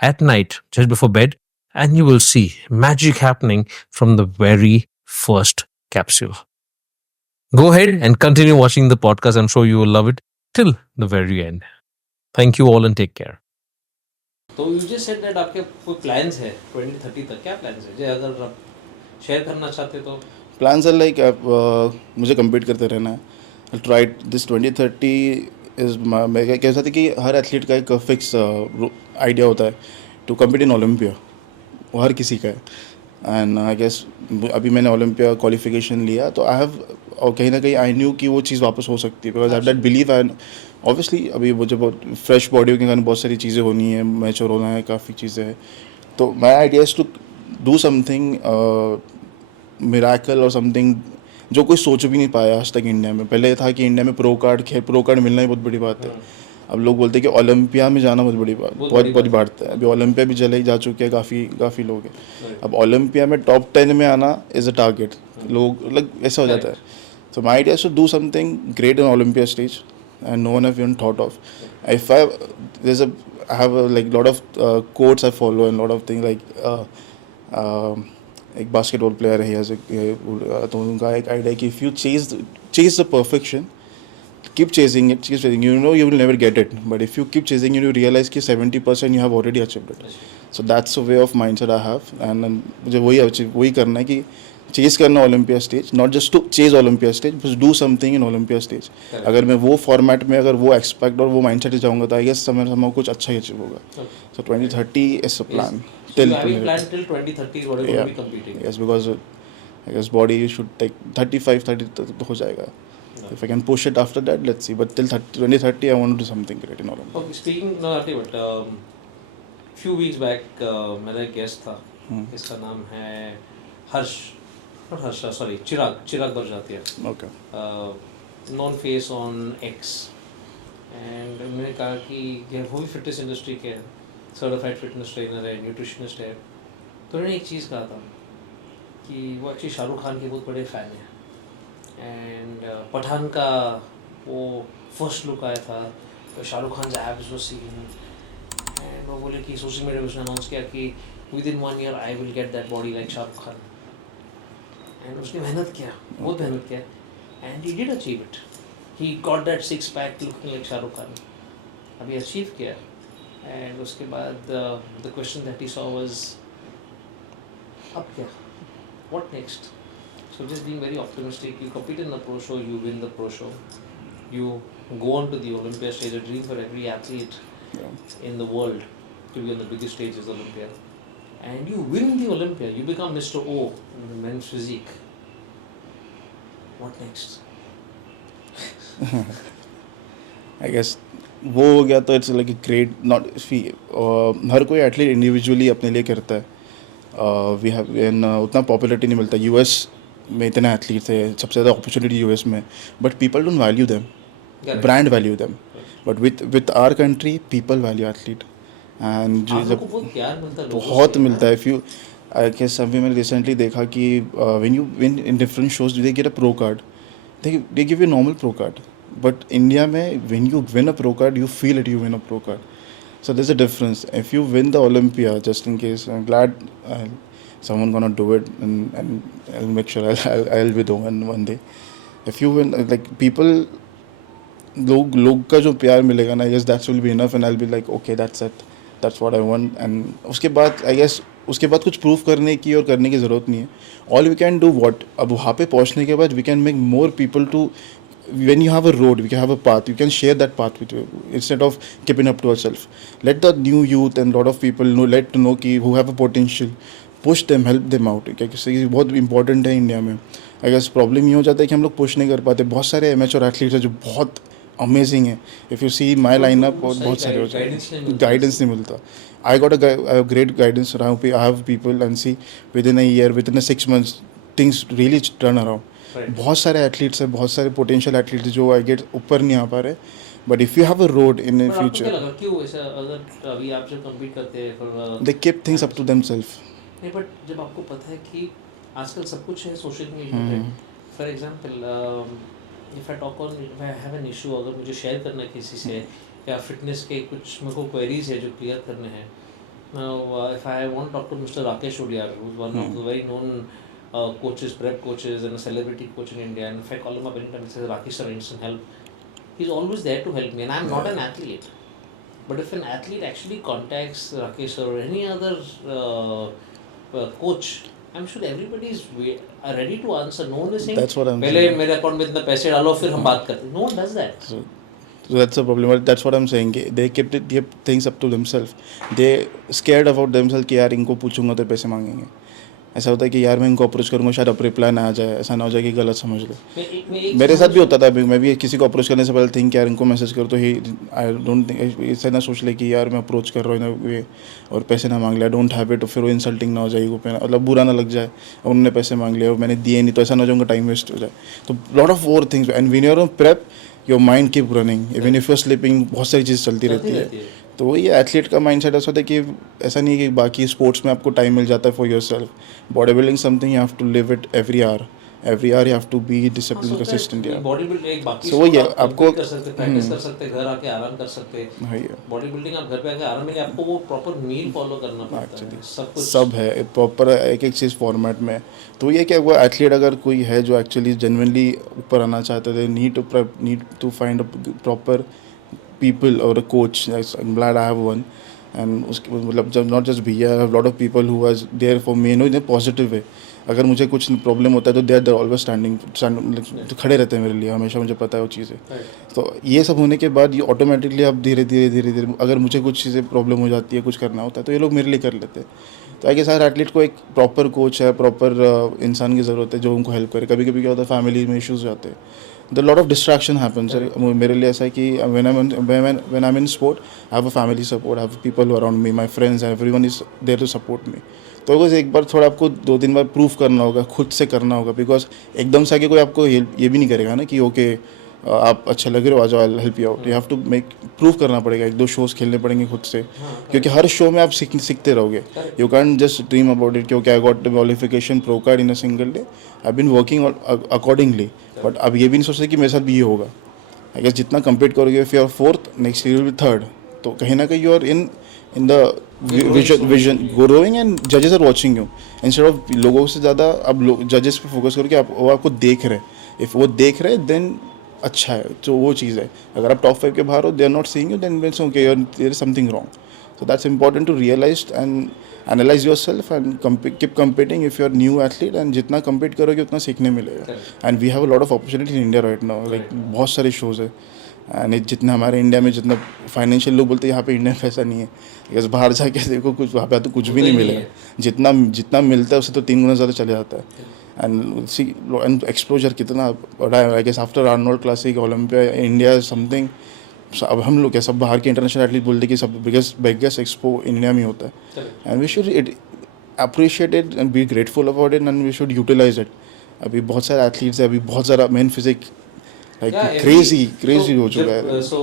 at night, just before bed, and you will see magic happening from the very first capsule. Go ahead and continue watching the podcast. I'm sure you will love it till the very end. Thank you all and take care. तो you just said that आपके कोई plans है 2030 तक, क्या plans है? जो अगर आप share करना चाहते तो plans are like मुझे compete करते रहना है. I'll try this 2030 is मैं कह सकता कि हर एथलीट का एक फिक्स आइडिया होता है to compete in Olympia. वो हर किसी का है. And I guess अभी मैंने ओलंपिया क्वालिफिकेशन लिया तो आई हैव और कहीं ना कहीं आई न्यू कि वो चीज़ वापस हो सकती है because I that believe I obviously अभी मुझे बहुत फ्रेश बॉडी के कारण बहुत सारी चीज़ें होनी है, मैच्योर होना है, काफ़ी चीज़ें हैं. तो my idea is to do something miracle और समथिंग जो कोई सोच भी नहीं पाया आज तक इंडिया में. पहले था कि इंडिया में प्रो कार्ड मिलना ही बहुत बड़ी बात है. अब लोग बोलते हैं कि ओलंपिया में जाना बहुत बड़ी बात है. अभी ओलंपिया भी चले जा चुके हैं काफ़ी लोग हैं. अब ओलंपिया में टॉप 10 में आना इज़ अ टारगेट. लोग ऐसा हो जाता है. So my idea is to do something great on Olympia stage, and no one have even thought of. If I there's a I have a like lot of quotes I follow and lot of things like एक basketball player he has a तो उनका एक idea कि if you chase the perfection, keep chasing it, you know you will never get it, but if you keep chasing it, you realize कि 70% you have already achieved it. So that's a way of mindset I have, and मुझे वही करना है कि chase करना Olympia stage, not just to chase Olympia stage, बस do something in Olympia stage. अगर मैं वो फॉर्मेट में अगर वो एक्सपेक्ट और वो माइंडसेट से जाऊंगा तो आई गेस समय कुछ अच्छा ही अचीव होगा. सो 2030 is a plan. Till 2030 is what you're going to be competing. Yes, because I guess body should take 30 तो हो जाएगा. If I can push it after that, let's see. But till 2030, I want to do something great in Olympia. Okay, speaking not but few weeks back मेरा एक guest था, इसका नाम है Chirag Barjatya. Okay. Known face on X. And मैंने कहा कि वो भी फिटनेस इंडस्ट्री के सर्टिफाइड फिटनेस ट्रेनर है, न्यूट्रिशनिस्ट है. तो उन्होंने एक चीज़ कहा था कि वो एक्चुअली शाहरुख खान के बहुत बड़े फ़ैन हैं. एंड पठान का वो फर्स्ट लुक आया था तो Shahrukh Khan abs was scene. And वो बोले कि सोशल मीडिया पे उसने अनाउंस किया कि with in 1 year I will get that body like Shahrukh Khan. And उसने मेहनत किया, बहुत मेहनत किया, and he did achieve it. He got that 6 pack looking like Shahrukh Khan. अभी अचीव किया. एंड उसके बाद the question that he saw was अब क्या, what next. So just being very optimistic, you compete in the pro show, you win the pro show, you go on to the Olympia stage. A dream for every athlete in the world to be on the biggest stage is Olympia. And you win the Olympia, you become Mr. O in the men's physique. What next? I guess वो हो गया तो it's like a great not हर कोई athlete individually अपने लिए करता है. We have उतना पॉपुलरिटी नहीं मिलता. यूएस में इतने एथलीट्स थे, सबसे ज़्यादा अपॉर्चुनिटी यूएस में, but people don't value them, brand value them. But with our country people value athlete. And बहुत मिलता है. इफ़ यू आई गेस अभी मैंने रिसेंटली देखा कि when you win in different shows they get a pro card, they give you normal pro card. But India में when you win a pro card you feel it, you win a pro card. So there's a difference. If you win the Olympia, just in case, I'm glad someone gonna do it, and I'll make sure I'll be the one day. If you win, like people, लोग का जो प्यार मिलेगा ना, I guess that will be enough, and I'll be like, okay, that's it, that's what I want. And उसके बाद I guess उसके बाद कुछ प्रूफ करने की और करने की ज़रूरत नहीं है. All we can do what, अब वहाँ पे पहुँचने के बाद we can make more people to. When you have a road, we can have a path, you can share that path with you instead of keeping up to yourself. Let the new youth and lot of people know कि who have a potential, push them, help them out. क्योंकि ये बहुत important है India में. I guess problem ये हो जाता है कि हम लोग पुश नहीं कर पाते. बहुत सारे एमेच्योर एथलीट्स हैं जो बहुत अमेजिंग है. If you see my line up, बहुत सारे हो जाते, गाइडेंस नहीं मिलता. I got a great guidance around. I have people and see with in a year, with in 6 months things really turn around. बहुत सारे एथलीट्स हैं, बहुत सारे पोटेंशियल एथलीट्स जो आई गेट ऊपर नहीं आ पा रहे. But if you have a road in future, क्यों ऐसा अगर अभी आप जब कम्पीट करते हैं they keep things up to themselves. नहीं, बट जब आपको पता है कि आजकल सब कुछ है सोशल मीडिया पे. For example if I talk on, if I have an issue, अगर मुझे शेयर करना है किसी से या फिटनेस के कुछ मेरे को क्वेरीज है जो क्लियर करने हैं. If I want talk to mister Rakesh Odiyar, who is one of the very known coaches, prep coaches, and a celebrity coach in India, and if I call him up anytime, he says, Rakesh sir, instant help. He's always there to help me, and I'm not an athlete. But if an athlete actually contacts Rakesh sir or any other coach, I'm sure everybody is ready to answer. No one is saying, that's what I'm पहले saying. मेरे account में इतना पैसे डालो फिर हम बात करते हैं. No one does that. So that's a problem. That's what I'm saying. They keep things up to themselves. They scared about themselves कि यार इनको पूछूंगा तो पैसे मांगेंगे. ऐसा होता है कि यार मैं इनको अप्रोच करूँगा शायद अब रिप्लाई ना आ जाए, ऐसा ना हो जाए कि गलत समझ लो. मेरे साथ भी होता था. मैं भी किसी को अप्रोच करने से पहले थिंक यार इनको मैसेज करो तो ही आई डोंट थिंक ऐसा ना सोच ले कि यार मैं अप्रोच कर रहा हूँ ये और पैसे ना मांग लिया, डोंट हैव इट, तो फिर वो इंसल्टिंग ना हो जाए, वो मतलब बुरा ना लग जाए और उन्होंने पैसे मांग लिया और मैंने दिए नहीं, तो ऐसा ना हो जाए उनका टाइम वेस्ट हो जाए. तो लॉट ऑफ और things. And when you are on prep your mind keep running, even if you are sleeping, बहुत सारी चीज़ चलती रहती है. तो वही एथलीट का माइंडसेट ऐसा होता है कि ऐसा नहीं है कि बाकी स्पोर्ट्स में आपको टाइम मिल जाता है for your self. Body building something you have to live it every hour, every hour you have to be हाँ, disciplined, so consistent. Yeah. Body building एक बाकी So वही स्पोर्ट है आप आपको कंप्लीट कर सकते, प्रैक्टिस कर सकते, घर आके आराम कर सकते, हाँ ये बॉडी बिल्डिंग आप घर पे आके आराम में, आपको वो प्रॉपर मील फॉलो करना पड़ता एक्चुअली है, सब कुछ सब है प्रॉपर एक एक चीज़ फॉर्मेट में. तो ये क्या वो एथलीट अगर कोई है जो एक्चुअली जेन्युइनली ऊपर आना चाहते थे, need to find a proper people or a coach. I'm glad I have one. And उसके मतलब जब नॉट जस्ट भैया, I have lot of people who was there for me in a positive way. अगर मुझे कुछ problem होता है तो देर ऑलवेज स्टैंडिंग तो खड़े रहते हैं मेरे लिए हमेशा, मुझे पता है वो चीज़ें. तो ये सब होने के बाद ये ऑटोमेटिकली अब धीरे धीरे अगर मुझे कुछ चीज़ें प्रॉब्लम हो जाती है, कुछ करना होता है, तो ये लोग मेरे लिए कर लेते हैं. तो आई गेस हर एथलीट को एक प्रॉपर कोच है, प्रॉपर इंसान की ज़रूरत है जो उनको हेल्प करे. कभी कभी क्या होता है फैमिली में इश्यूज जाते हैं, the lot of distraction happens. मेरे लिए ऐसा है कि when I'm in sport, I have a family support, I have people around me, my friends, everyone is there to support me. तो बस एक बार थोड़ा आपको 2-3 बार प्रूव करना होगा, खुद से करना होगा, बिकॉज एकदम से आके कोई आपको ये भी नहीं करेगा ना कि ओके आप अच्छे लग रहे हो, आ जाओ, I help you out. You have to make prove करना पड़ेगा, 1-2 शोज खेलने पड़ेंगे खुद से, क्योंकि हर शो में आप सीखते रहोगे. You can just dream about it क्योंकि I got the qualification pro card in a single day. I been working accordingly. But अब ये भी नहीं सोच रहे कि मेरे साथ भी ये होगा. आई गेस जितना कम्पीट करोगे, if you are fourth, next year will be third, तो कहीं ना कहीं you are in the vision growing and जजेस are watching you. Instead of लोगों से ज़्यादा अब लोग जजेस पे फोकस करो कि वो आपको देख रहे हैं. इफ़ वो देख रहे हैं देन अच्छा है. तो वो चीज़ है. अगर आप टॉप 5 के बाहर हो, they are not seeing you, then means okay there is something wrong. So that's important to realize and analyze yourself and keep competing if you're new athlete. And जितना compete करोगे उतना सीखने मिलेगा. And we have a lot of opportunity in India right now. Like बहुत सारे shows है. And जितना हमारे इंडिया में जितना फाइनेंशियल लोग बोलते हैं यहाँ पे इंडिया में पैसा नहीं है. बिकॉज बाहर जाके देखो कुछ वहाँ पे तो कुछ भी नहीं मिलेगा. जितना मिलता है उससे तो 3 गुना ज़्यादा चले जाता है. And see and exposure कितना बड़ा है. I guess after Arnold Classic, Olympia, India is something. अब हम लोग क्या सब बाहर के इंटरनेशनल एथलीट बोलते हैं कि सब बिगेस्ट एक्सपो इंडिया में होता है. And we should appreciate it and be grateful about it and we should utilise it. अभी बहुत सारे एथलीट्स हैं, अभी बहुत सारा मेन फिजिक लाइक क्रेजी हो चुका है. So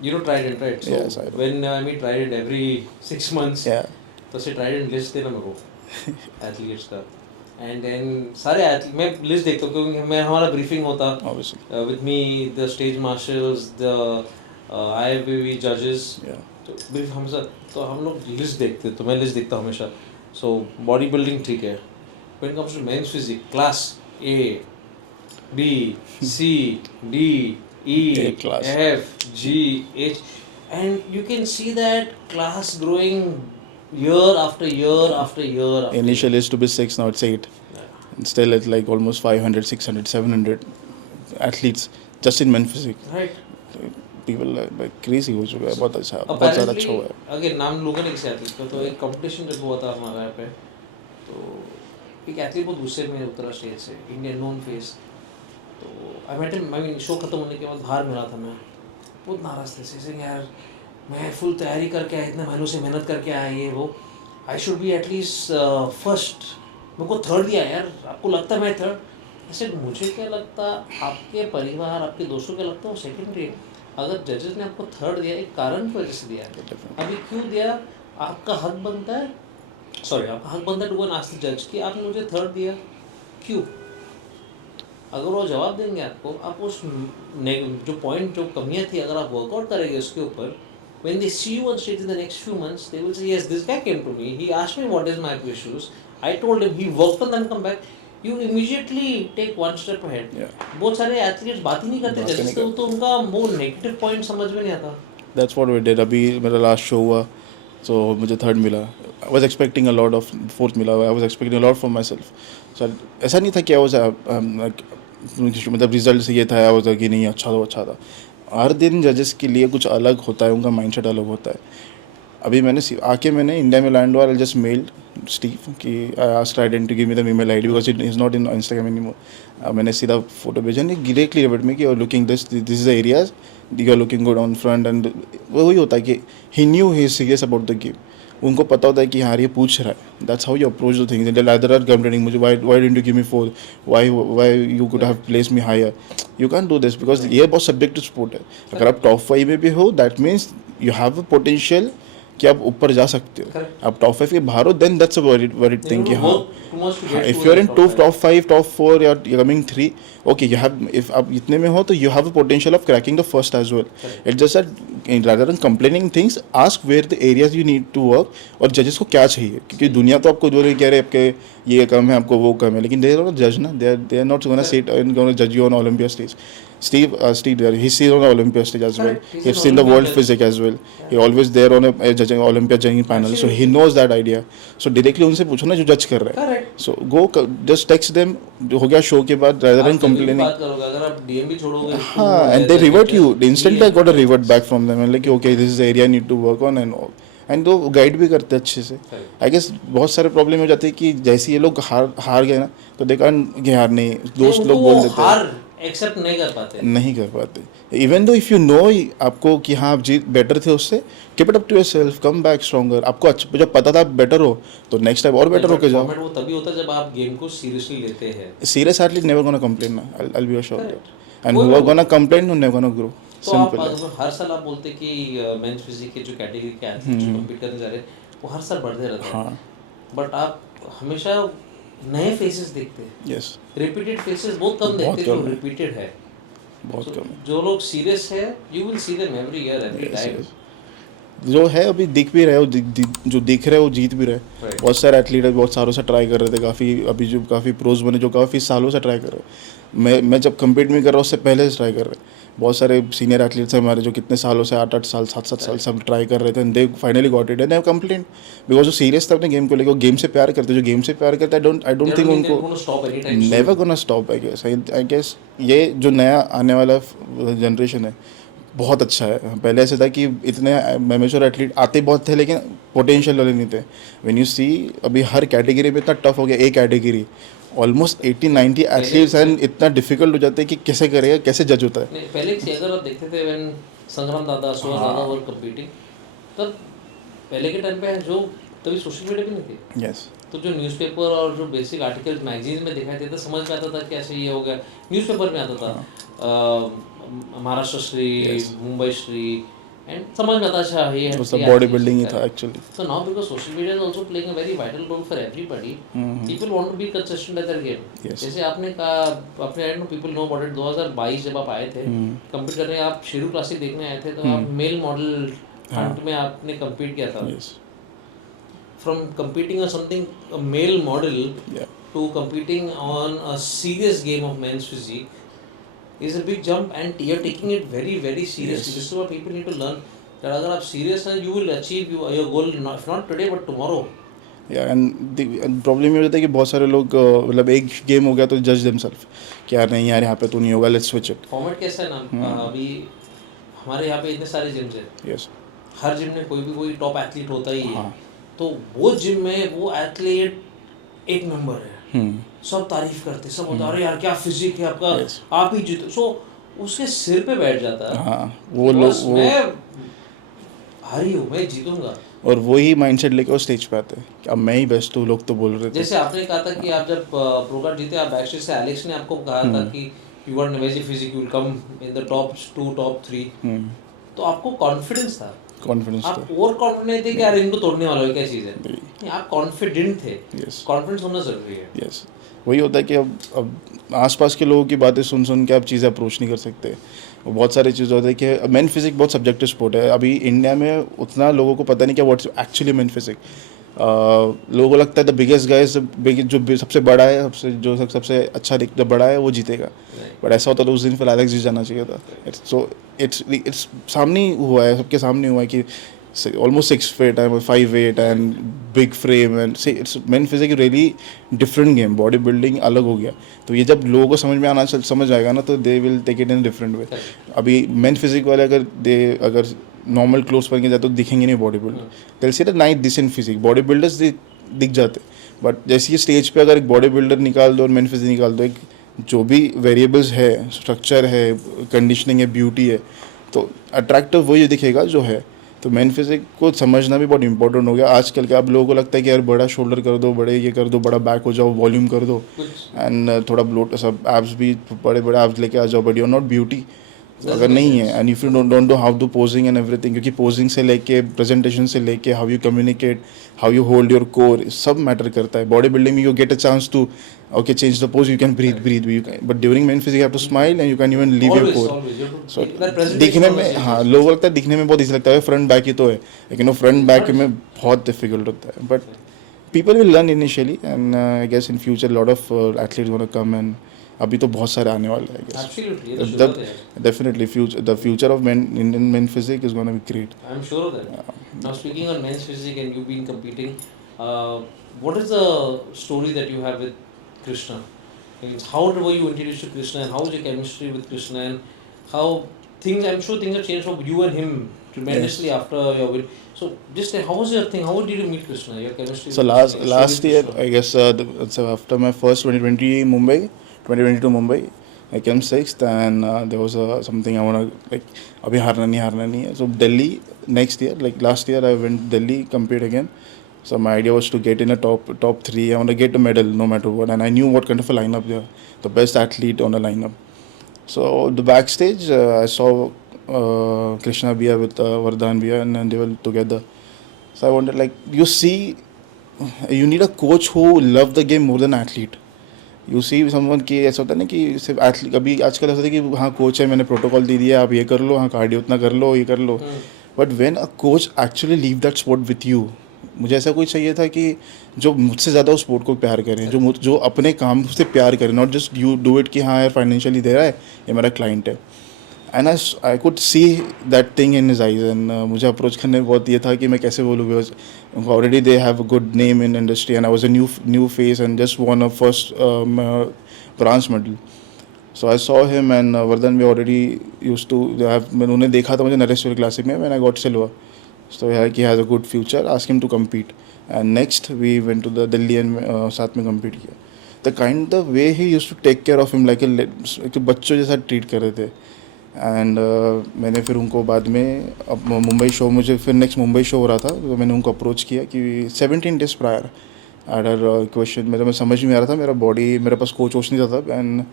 you know trident, right? So Yes, I know. when I meet trident every 6 months, Yeah. तो से trident लिस्ट देना मेरे को एथलीट्स का. एंड देन सारे मैं लिस्ट देखता हूँ क्योंकि मैं हमारा ब्रीफिंग होता with me the stage marshals the IFBB जजेस. ब्रीफ हम सर तो हम लोग लिस्ट देखते, तो मैं लिस्ट देखता हूँ हमेशा. सो बॉडी बिल्डिंग ठीक है. When it comes to men's physique, class A B C D E F G H, and you can see that class growing year after year after year after Initially used to be 6, now it's 8. And still it's like almost 500, 600, 700 athletes just in men physique. Right. People like crazy हो चुका है. बहुत अच्छा, बहुत ज़्यादा अच्छा हुआ है. अगर नाम लोगों ने किसी एथलीट का, तो एक कंपटीशन जब हुआ था हमारे यहाँ पे, तो एक एथलीट बहुत गुस्से में उतरा स्टेज से, इंडियन नोन फेस. तो I met him, I mean show खत्म होने के बाद बाहर मिला था मैं, बहुत नाराज़ थे. सिंह यार मैं फुल तैयारी करके आया, इतने महीनों से मेहनत करके आया, ये वो, I should be at least first. मेरे को थर्ड दिया यार, आपको लगता है मैं थर्ड? ऐसे मुझे क्या लगता, आपके परिवार आपके दोस्तों क्या लगता है वो सेकेंडरी. अगर जजेस ने आपको थर्ड दिया एक कारण की वजह से दिया है. अभी क्यों दिया, आपका हक बनता है, सॉरी आपका हक बनता है to go and ask the जज कि आपने मुझे थर्ड दिया क्यों. अगर वो जवाब देंगे आपको, आप उस जो पॉइंट जो कमियाँ थी अगर आप वर्कआउट करेंगे उसके ऊपर, when they see you on stage in the next few months, they will say, yes, this guy came to me, he asked me what is my issues, I told him, he worked on them, come back, you immediately take one step ahead. बहुत सारे athletes बात ही नहीं करते जैसे, तो उनका वो negative point समझ में नहीं आता. That's what we did. अभी मेरा लास्ट शो हुआ, so मुझे थर्ड मिला. I was expecting a lot of fourth मिला. I was expecting a lot for myself. So ऐसा नहीं था कि I was like मतलब रिजल्ट से ये था, I was कि नहीं अच्छा था. हर दिन जजेस के लिए कुछ अलग होता है, उनका माइंडसेट अलग होता है. अभी मैंने इंडिया में लैंड हुआ, आई जस्ट मेल्ड स्टीव कि I asked Trident to give me the email ID because it is not in Instagram anymore. मैंने सीधा फोटो भेजा, नहीं डायरेक्टली रिवर्ट में कि you are looking this is the areas, you are looking good on front. And वही होता है कि he knew he is serious about the game. उनको पता होता है कि हाँ ये पूछ रहा है. That's how you approach the things. Other are complaining मुझे why didn't you give me 4, why you could have placed me higher. You can do this because ये बहुत सब्जेक्टिव स्पोर्ट है. अगर आप टॉप 5 में भी हो, that means you have a potential कि आप ऊपर जा सकते हो. आप टॉप 5 के बाहर हो, then that's a very thing कि हाँ, if you are in top 5 top 4 या coming 3, okay you have, if आप इतने में हो तो you have a potential of cracking the first as well. It's just that rather than complaining things, ask where the areas you need to work, और जजेस को क्या चाहिए, क्योंकि दुनिया तो आपको जो कह रहे हैं आपके ये कम है, आपको वो कम है, लेकिन दे आर नॉट जज ना, they are not gonna sit and gonna जज you on Olympia stage. Steve there, he's seen on the Olympia stage as well. He's seen the world physique as well. He always there on a judging Olympia judging panel, so he knows that idea. So directly उनसे पूछो ना जो जज कर रहा है. So go just text them. हो गया शो के बाद, rather than complaining. अगर आप DM भी छोड़ोगे, हाँ, and they revert you. Instantly I got a revert back from them, and like okay, this is the area I need to work on and all. And वो guide भी करते अच्छे से. आई गेस बहुत सारे प्रॉब्लम हो जाते हैं कि जैसे ये लोग हार गए ना, तो देखा कि हार नहीं, दोस्त लोग बोल देते हैं, एक्सेप्ट नहीं कर पाते. Even though if you know आपको कि हाँ आप जीत बेटर थे उससे, keep it up to yourself, come back stronger. आपको अच्छा जब पता था आप बेटर हो तो नेक्स्ट टाइम और बेटर होके जाओ. वो तभी होता है जब आप गेम को सीरियसली लेते हैं. Serious athlete never gonna complain ना, I will be sure that, and who are gonna complain never gonna grow. तो आप हर साल आप बोलते कि मेंस फिजिक के जो कैटेगरी के एथलीट जो कम्पीट करने जा रहे हैं वो हर साल बढ़ते रहते हैं. हाँ. बट आप हमेशा नए फेसेस देखते हैं. यस. रिपीटेड फेसेस बहुत कम देखते हैं जो रिपीटेड है. बहुत कम है. जो लोग सीरियस है you will see them every year every time. जो है अभी दिख भी रहे हो, जो दिख रहे हो जीत भी रहे. बहुत सारे एथलीट बहुत सालों से ट्राई कर रहे थे, काफ़ी अभी जो काफ़ी प्रोज बने जो काफ़ी सालों से ट्राई कर रहे हैं. मैं जब कम्पीट नहीं कर रहा उससे पहले से ट्राई कर रहे हैं. बहुत सारे सीनियर एथलीट्स हैं हमारे जो कितने सालों से 8-8 साल 7-7 साल सब ट्राई कर रहे थे, and they finally got it and they have complaint because जो सीरियस थे अपने गेम को लेकर, गेम से प्यार करते, जो गेम से प्यार करते, आई डोंट थिंक उनको never gonna stop. I guess ये जो नया आने वाला जनरेशन है बहुत अच्छा है. पहले ऐसे था कि इतने मैच्योर एथलीट आते बहुत थे लेकिन पोटेंशियल वाले नहीं थे. व्हेन यू सी अभी हर कैटेगरी में इतना टफ हो गया, एक कैटेगरी ऑलमोस्ट 80-90 एथलीट्स एंड इतना डिफिकल्ट हो जाता है कि कैसे करेगा, कैसे जज होता है. पहले अगर आप देखते थे व्हेन संग्राम दादा सुहास दादा वर कंपीटिंग, तब पहले के टाइम पे जो तभी सोशल मीडिया भी नहीं थी. यस. तो जो न्यूज़पेपर और जो बेसिक आर्टिकल्स मैगजीन में दिखाई देते समझ में आता था कि ऐसे ये हो गया. न्यूज़पेपर में आता था महाराष्ट्र श्री, मुंबई श्री, एंड समझ में आता अच्छा ये है. सब बॉडी बिल्डिंग ही था actually. So now because social media is also playing a very vital role for everybody, people want to be consistent at their game. जैसे आपने कहा, आपने I don't know people know about it, 2022 जब आप आए थे compete करने, आप शेरू क्लासिक देखने आए थे, तो आप मेल मॉडल फ्रंट में आपने compete किया था. From competing on something a male model to competing on a serious game of men's physique is a big jump, and you're taking it very very seriously. This is what people need to learn, that अगर आप serious हैं you will achieve your goal, if not today but tomorrow. Yeah, and problem ये होता है कि बहुत सारे लोग मतलब एक गेम हो गया तो जज देमसेल्फ कि यार नहीं यार यहाँ पे तो नहीं होगा, लेट्स स्विच इट. फॉर्मेट कैसा है ना, अभी हमारे यहाँ पे इतने सारे जिम्स हैं. यस. हर जिम में कोई टॉप एथलीट होता ही है. तो वो जिम में वो एथलीट एक नंबर है. सब तारीफ करते, सब बता रहे यार क्या फिजिक है आपका, आप ही जीतो. सो उसके सिर पे बैठ जाता है. हाँ, वो लोग मैं हारी हूँ, मैं जीतूंगा. और वही माइंडसेट लेके वो स्टेज पे आते हैं कि अब मैं ही बेस्ट हूँ, लोग तो बोल रहे थे. जैसे आपने कहा था कि आप जब प्रो कार्ड जीते, आप बैक स्टेज से एलेक्स ने आपको कहा था कि you got an amazing physique, you will come in the top 2 top 3. तो आपको कॉन्फिडेंस था. आप ओवर कॉन्फिडेंट थे कि यार इनको तोड़ने वाला है, क्या चीज़ है. नहीं, आप कॉन्फिडेंट थे. कॉन्फिडेंस होना जरूरी है. यस. वही होता है कि अब आसपास के लोगों की बातें सुन के आप चीज़ें अप्रोच नहीं कर सकते. बहुत सारी चीज़ें होती है कि मेन फिजिक बहुत सब्जेक्टिव स्पोर्ट है. अभी इंडिया में उतना लोगों को पता नहीं क्या व्हाट्स एक्चुअली मेन फिजिक. लोगों को लगता है द बिगेस्ट गाय जो सबसे बड़ा है, सबसे अच्छा दिखता बड़ा है वो जीतेगा. बट ऐसा होता तो उस दिन फिर एलेक्स जीत जाना चाहिए था. सो इट्स सामने हुआ है, सबके सामने हुआ है कि almost 6 feet and 5'8" and big frame and see it's men physique really different game. Body building अलग हो गया. तो ये जब लोगों को समझ आएगा ना तो they will take it in different way. अभी मेन फिजिक वाले अगर नॉर्मल क्लोथ्स पहन के जाते तो दिखेंगे नहीं body builder. They will see the night decent physique. Body builders दिख जाते, बट जैसे ये स्टेज पे अगर एक बॉडी बिल्डर निकाल दो और मेन फिजिक निकाल दो, एक जो भी वेरिएबल्स है, स्ट्रक्चर है, कंडीशनिंग है, ब्यूटी है, तो अट्रैक्टिव वही दिखेगा जो है. तो मेन फिजिक को समझना भी बहुत इंपॉर्टेंट हो गया आजकल के. अब लोगों को लगता है कि यार बड़ा शोल्डर कर दो, बड़े ये कर दो, बड़ा बैक हो जाओ, वॉल्यूम कर दो, एंड थोड़ा ब्लोट सब एब्स भी बड़े एब्स लेके आ जाओ, but you are not beauty. अगर नहीं है, and if you don't know how to posing and everything, क्योंकि पोजिंग से लेके प्रेजेंटेशन से लेके how you communicate, how you hold your core, सब मैटर करता है. बॉडी बिल्डिंग में you get a chance to okay change the pose, you can breathe, but during main physique you have to smile and you can even leave your core. Always. You have to So take that presentation दिखने always में, changes. हाँ, लोगों को लगता है दिखने में बहुत इजी लगता है, फ्रंट बैक ही तो है, लेकिन वो फ्रंट बैक में बहुत डिफिकल्ट होता है. But people will learn initially, and I guess in future a lot of athletes gonna come, and अभी तो बहुत सारे आने वाले हैं, I guess. Absolutely, yeah, sure of that. Definitely the future of Indian men physique is gonna be great. I'm sure of that. Now speaking on men's physique, and you've been competing, what is the story that you have with Krishna? Means how were you introduced to Krishna, and how was your chemistry with Krishna, and how things? I'm sure things have changed for you and him tremendously after your win. So just how was your thing? How did you meet Krishna? Your chemistry. So with last Krishna, last year, I guess, so after my first 2022 Mumbai, I came sixth, and there was something I wanna like. अभी हारना नहीं है. So Delhi next year, like last year, I went Delhi, compete again. So my idea was to get in a top three. I want to get a medal no matter what, and I knew what kind of a lineup they are, the best athlete on the lineup. So the backstage, I saw Krishna Bia with Vardhan Bia, and they were together. So I wondered, like, you need a coach who love the game more than athlete. You see someone कि ऐसा होता है ना कि सिर्फ athlete, अभी आजकल ऐसा होता है कि हाँ कोच है, मैंने प्रोटोकॉल दे दिया, आप ये कर लो, हाँ कार्डियो उतना कर लो, ये कर लो. But when a coach actually leave that sport with you, मुझे ऐसा कोई चाहिए था कि जो मुझसे ज़्यादा उस स्पोर्ट को प्यार करें, जो अपने काम से प्यार करें, not just you do it कि हाँ यार फाइनेंशियली दे रहा है, ये मेरा क्लाइंट है. And I could see that thing in his eyes, and मुझे अप्रोच करने में बहुत ये था कि मैं कैसे बोलूँ, because already they have a good name in industry, and I was a new face and just won a first bronze medal. So I saw him and Vardhan we already use to have, मैंने उन्हें देखा था मुझे Nareshwar classic में, मैंने I got silver. So he has a good future. Ask him to compete. And next we went to the Delhi and साथ में compete किया. The way he used to take care of him like एक बच्चों जैसा treat कर रहे थे. And मैंने फिर उनको बाद में अब मुंबई शो, मुझे फिर नेक्स्ट मुंबई शो हो रहा था, तो मैंने उनको अप्रोच किया कि 17 days prior आर्डर क्वेश्चन मेरे में समझ नहीं आ रहा था, मेरा बॉडी, मेरे पास कोच नहीं था तब, एंड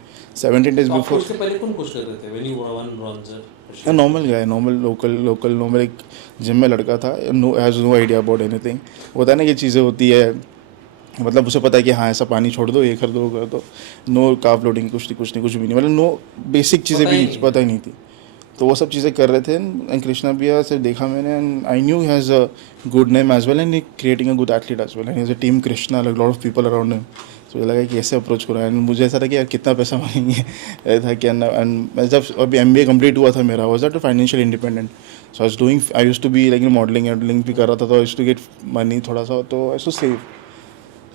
17 days बिफोर. उसके पहले कौन कोच कर रहे थे when you won bronze? Normal guy, local normal एक जिम में लड़का था, has no idea about anything. होता है ना कि चीज़ें होती है, मतलब उसे पता है कि हाँ ऐसा पानी छोड़ दो, ये कर दो, कर दो. नो कार्ब लोडिंग, कुछ भी नहीं, मतलब नो बेसिक चीज़ें भी पता ही नहीं थी. तो वो सब चीज़ें कर रहे थे. एंड कृष्णा भैया से देखा मैंने, and I knew has a good name as well, and creating a good athlete as well, and has a team Krishna, like lot of people around him. तो मुझे लगा कि ऐसे अप्रोच करो, एंड मुझे ऐसा था कि यार कितना पैसा मांगेंगे था कि. एंड मैं जब अभी MBA कंप्लीट हुआ था मेरा, was that financial independent. So I used to be like modelling भी कर रहा था, तो I used to get money थोड़ा सा, तो I to save.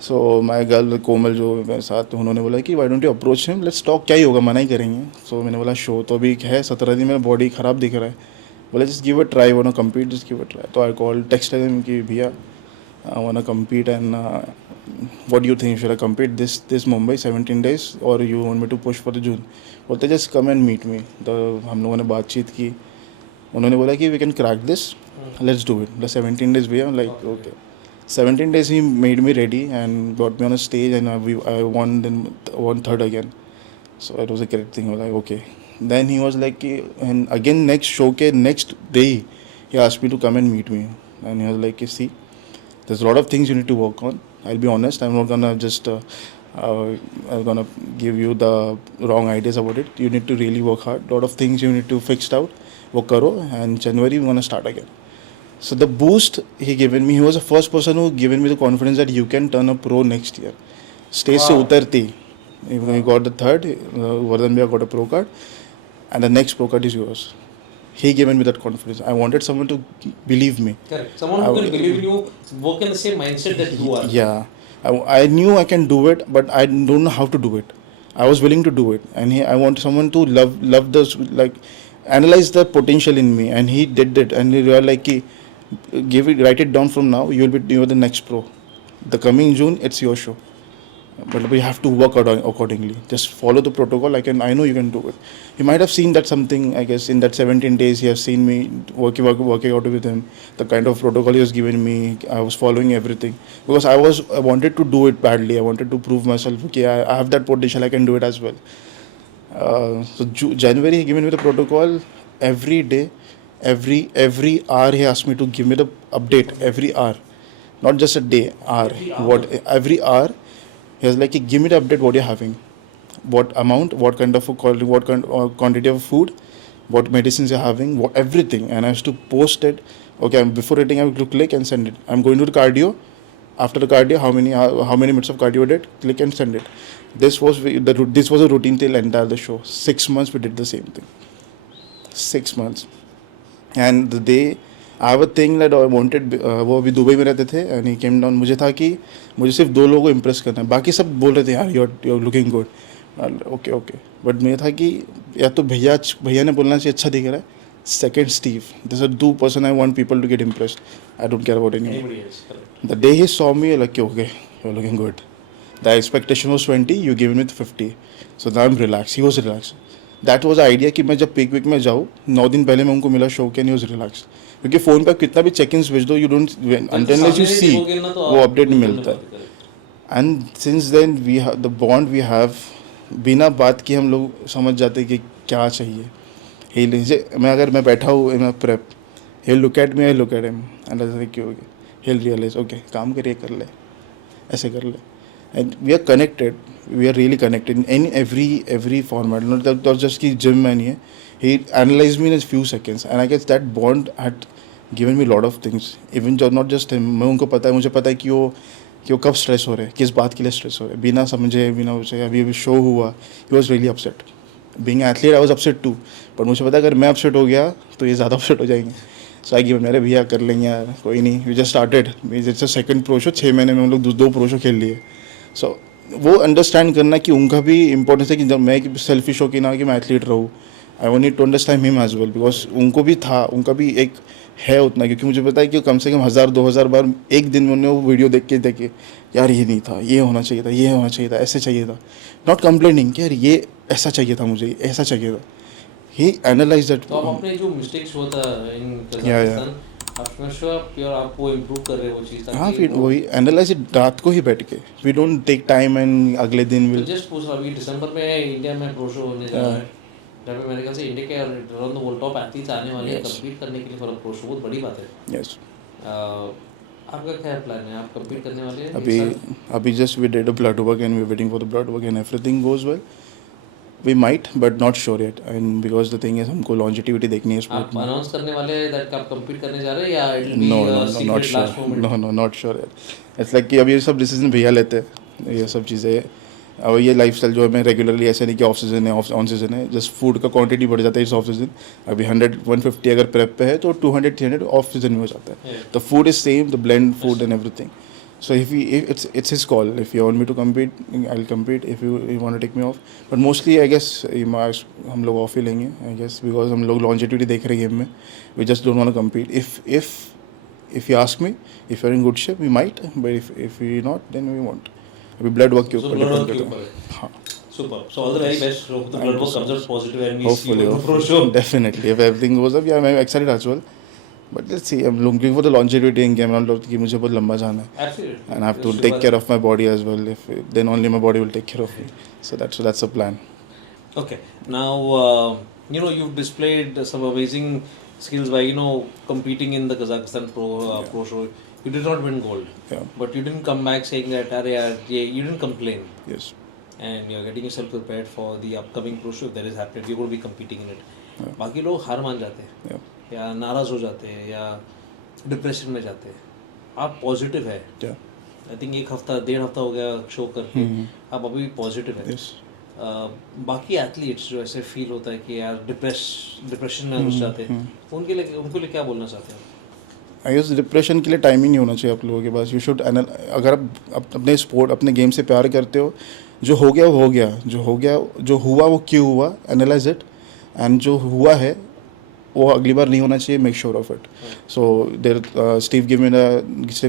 So my girl Komal जो मेरे साथ, उन्होंने बोला कि why don't you approach him, let's talk, क्या ही होगा, मना ही करेंगे. सो मैंने बोला शो तो अभी है 17 दिन, मेरा बॉडी ख़राब दिख रहा है. बोला just give a try, want to compete, just give a try. तो आई कॉल टेक्स्ट हिम कि भैया I want to compete, and what do you think, should I compete this Mumbai 17 days or you want me to push for the June? बोलते just come and meet me. तो हम लोगों ने बातचीत की, उन्होंने बोला कि we can crack this, let's do it. The 17 days भैया, like okay. 17 days he made me ready and brought me on a stage, and I won third again. So it was a great thing. I was like okay. Then he was like and again next show के next day he asked me to come and meet me, and he was like see, there's a lot of things you need to work on. I'll be honest, I'm not gonna just I'm gonna give you the wrong ideas about it. You need to really work hard. A lot of things you need to fix out. वो करो, and January we're gonna start again. So the boost he given me, he was the first person who given me the confidence that you can turn a pro next year. Stage से उतरती, he got the third, Vardhan Bhaiya got a pro card, and the next pro card is yours. He given me that confidence. I wanted someone to believe me. Correct. Someone who can believe in you, work in the same mindset that you are. Yeah. I knew I can do it, but I don't know how to do it. I was willing to do it, and I want someone to love this, like analyze the potential in me, and he did it. And you are like, write it down from now. You're the next pro. The coming June, it's your show. But we have to work accordingly. Just follow the protocol. I know you can do it. He might have seen that something, I guess, in that 17 days. He has seen me working out with him. The kind of protocol he has given me, I was following everything because I wanted to do it badly. I wanted to prove myself. Okay, I have that potential. I can do it as well. So January he given me the protocol every day, every hour he asked me to give me the update every hour, not just a day, hour. What every hour he was like, give me the update what you're having, what amount, what kind of a quality, what kind quantity of food, what medicines you're having, what everything, and I have to post it. Okay, before eating I have to click and send it. I'm going to the cardio. After the cardio, how many minutes of cardio I did? Click and send it. This was a routine till entire the show. 6 months we did the same thing. 6 months. And the day I have a thing that I wanted. वो अभी Dubai में रहते थे and he came down. मुझे था कि मुझे सिर्फ 2 लोगों को impress करना है. बाकी सब बोल रहे थे यार you're looking good. Okay. But मेरा था कि या तो भैया ने बोलना चाहिए अच्छा दिख रहा है. Second, Steve. These are 2 person I want people to get impressed. I don't care about anyone. Anybody else? Correct. The day he saw me, like, okay, you're looking good. The expectation was 20, you gave me 50. So now I'm relaxed. He was relaxed. That was the idea कि मैं जब pick week में जाऊँ 9 दिन पहले मैं उनको मिला शो के, and he was relaxed. क्योंकि फ़ोन पे कितना भी चेक इन्स भेज दो, you don't unless you see वो अपडेट नहीं मिलता है. And since then we have the bond we have. बिना बात की हम लोग समझ जाते कि क्या चाहिए. मैं अगर मैं बैठा हूँ इन prep, he'll look at me, I look at him, and I was like, okay, he'll realize, okay, काम करिए, कर ले, ऐसे कर ले. And we are connected. We are really connected in every format. Not just कि gym में नहीं है. He analyzed me in a few seconds, and I guess that bond had given me a lot of things. Even not just him. मुझे पता है कि वो कब स्ट्रेस हो रहे हैं, किस बात के लिए स्ट्रेस हो रहे हैं, बिना समझे बिना उसे. अभी शो हुआ, he was really upset. Being an athlete, I was upset too. But मुझे पता है अगर मैं अपसेट हो गया तो ये ज़्यादा अपसेट हो जाएंगे. सो आई गिवन, मेरे भैया कर लेंगे यार, कोई नहीं. We just started. It's a second pro show. 6 महीने में हम लोग 2 प्रो शो खेल लिए. सो वो अंडरस्टैंड करना कि उनका भी इंपॉर्टेंस है कि जब मैं सेल्फिश हो कि ना कि मैं एथलीट रहूँ. I want to understand him as well, because उनको भी था, उनका भी एक है उतना. क्योंकि मुझे पता है कि कम से कम 1000-2000 बार एक दिन में उन्होंने वो वीडियो देखे यार ये नहीं था, ये होना चाहिए था, ऐसे चाहिए था. नॉट कंप्लेनिंग कि यार ये ऐसा चाहिए था, मुझे ऐसा चाहिए था. He analyzed that. तो आप अपने जो मिस्टेक्स होता है इन कजाकिस्तान, आप श्योर आप वो इम्प्रूव कर रहे हो वो चीज़. हाँ, फिर वही एनालाइज रात को ही बैठ के. We don't take time and अगले दिन विल. जस्ट पूछ रहा अभी दिसंबर में इंडिया में प्रो शो होने जा रहा है, जहाँ पे मेरे ख्याल से इंडिया के around the world top athletes आने वाले हैं कम्पीट करने के लिए फॉर प्रो शो. बहुत बड़ी बात है. यस. आपका क्या प्लान है? आप कम्पीट करने वाले हैं? अभी just we did a blood work and we are waiting for the blood work and everything goes well. We might, but not sure yet. And because the thing is, हमको longevity देखनी है sport में. आप announce करने वाले हैं that आप compete करने जा रहे हैं या it will be a secret last moment? No, not sure yet. It's like कि अभी ये सब decision भैया लेते हैं, ये सब चीज़ें. अब ये लाइफस्टाइल जो है मैं रेगुलरली ऐसे नहीं कि ऑफ सीजन है ऑन सीजन है, जस्ट फूड का क्वांटिटी बढ़ जाता है इस ऑफ सीजन. अभी 100-150 अगर प्रेप पे है तो 200-300 ऑफ सीजन में हो जाता है. The food is same, the blend food and everything. So if it's his call. If you want me to compete, I'll compete. If you want to take me off, but mostly I guess हम लोग of ही लेंगे. I guess because हम लोग longevity देख रहे हैं game में. We just don't want to compete. If you ask me, if you're in good shape, we might. But if we not, then we won't. अभी blood work के ऊपर depend करता है. हाँ. Super. So all the very best. Hope the blood work comes out positive and we see you in the pro show. Definitely. If everything goes up, yeah, I'm excited as well. But let's see, I'm looking for the longevity in game. I'm not कि मुझे बहुत लंबा जाना है. Absolutely. And I have to take care of my body as well. Then only my body will take care of me. So that's the plan. Okay. Now you've displayed some amazing skills by competing in the Kazakhstan pro show. You did not win gold. Yeah. But you didn't come back saying that you didn't complain. Yes. And you're getting yourself prepared for the upcoming pro show if that is happening. You're going to be competing in it. Yeah. बाकी लोग हार मान जाते हैं. Yeah. या नाराज़ हो जाते हैं या डिप्रेशन में जाते हैं. आप पॉजिटिव है. आई थिंक 1-1.5 हफ्ता हो गया शो करके. आप अभी भी पॉजिटिव है. बाकी एथलीट्स जो ऐसे फील होता है कि यार डिप्रेशन में घुस जाते हैं, उनके लिए क्या बोलना चाहते हैं? आई गेस डिप्रेशन के लिए टाइम ही नहीं होना चाहिए आप लोगों के पास. यू शुड अगर आप अपने स्पोर्ट अपने गेम से प्यार करते हो, जो हो गया वो हो गया, जो हुआ वो क्यों हुआ, एनालाइज इट. एंड जो हुआ है वो अगली बार नहीं होना चाहिए. Make sure of it. So there Steve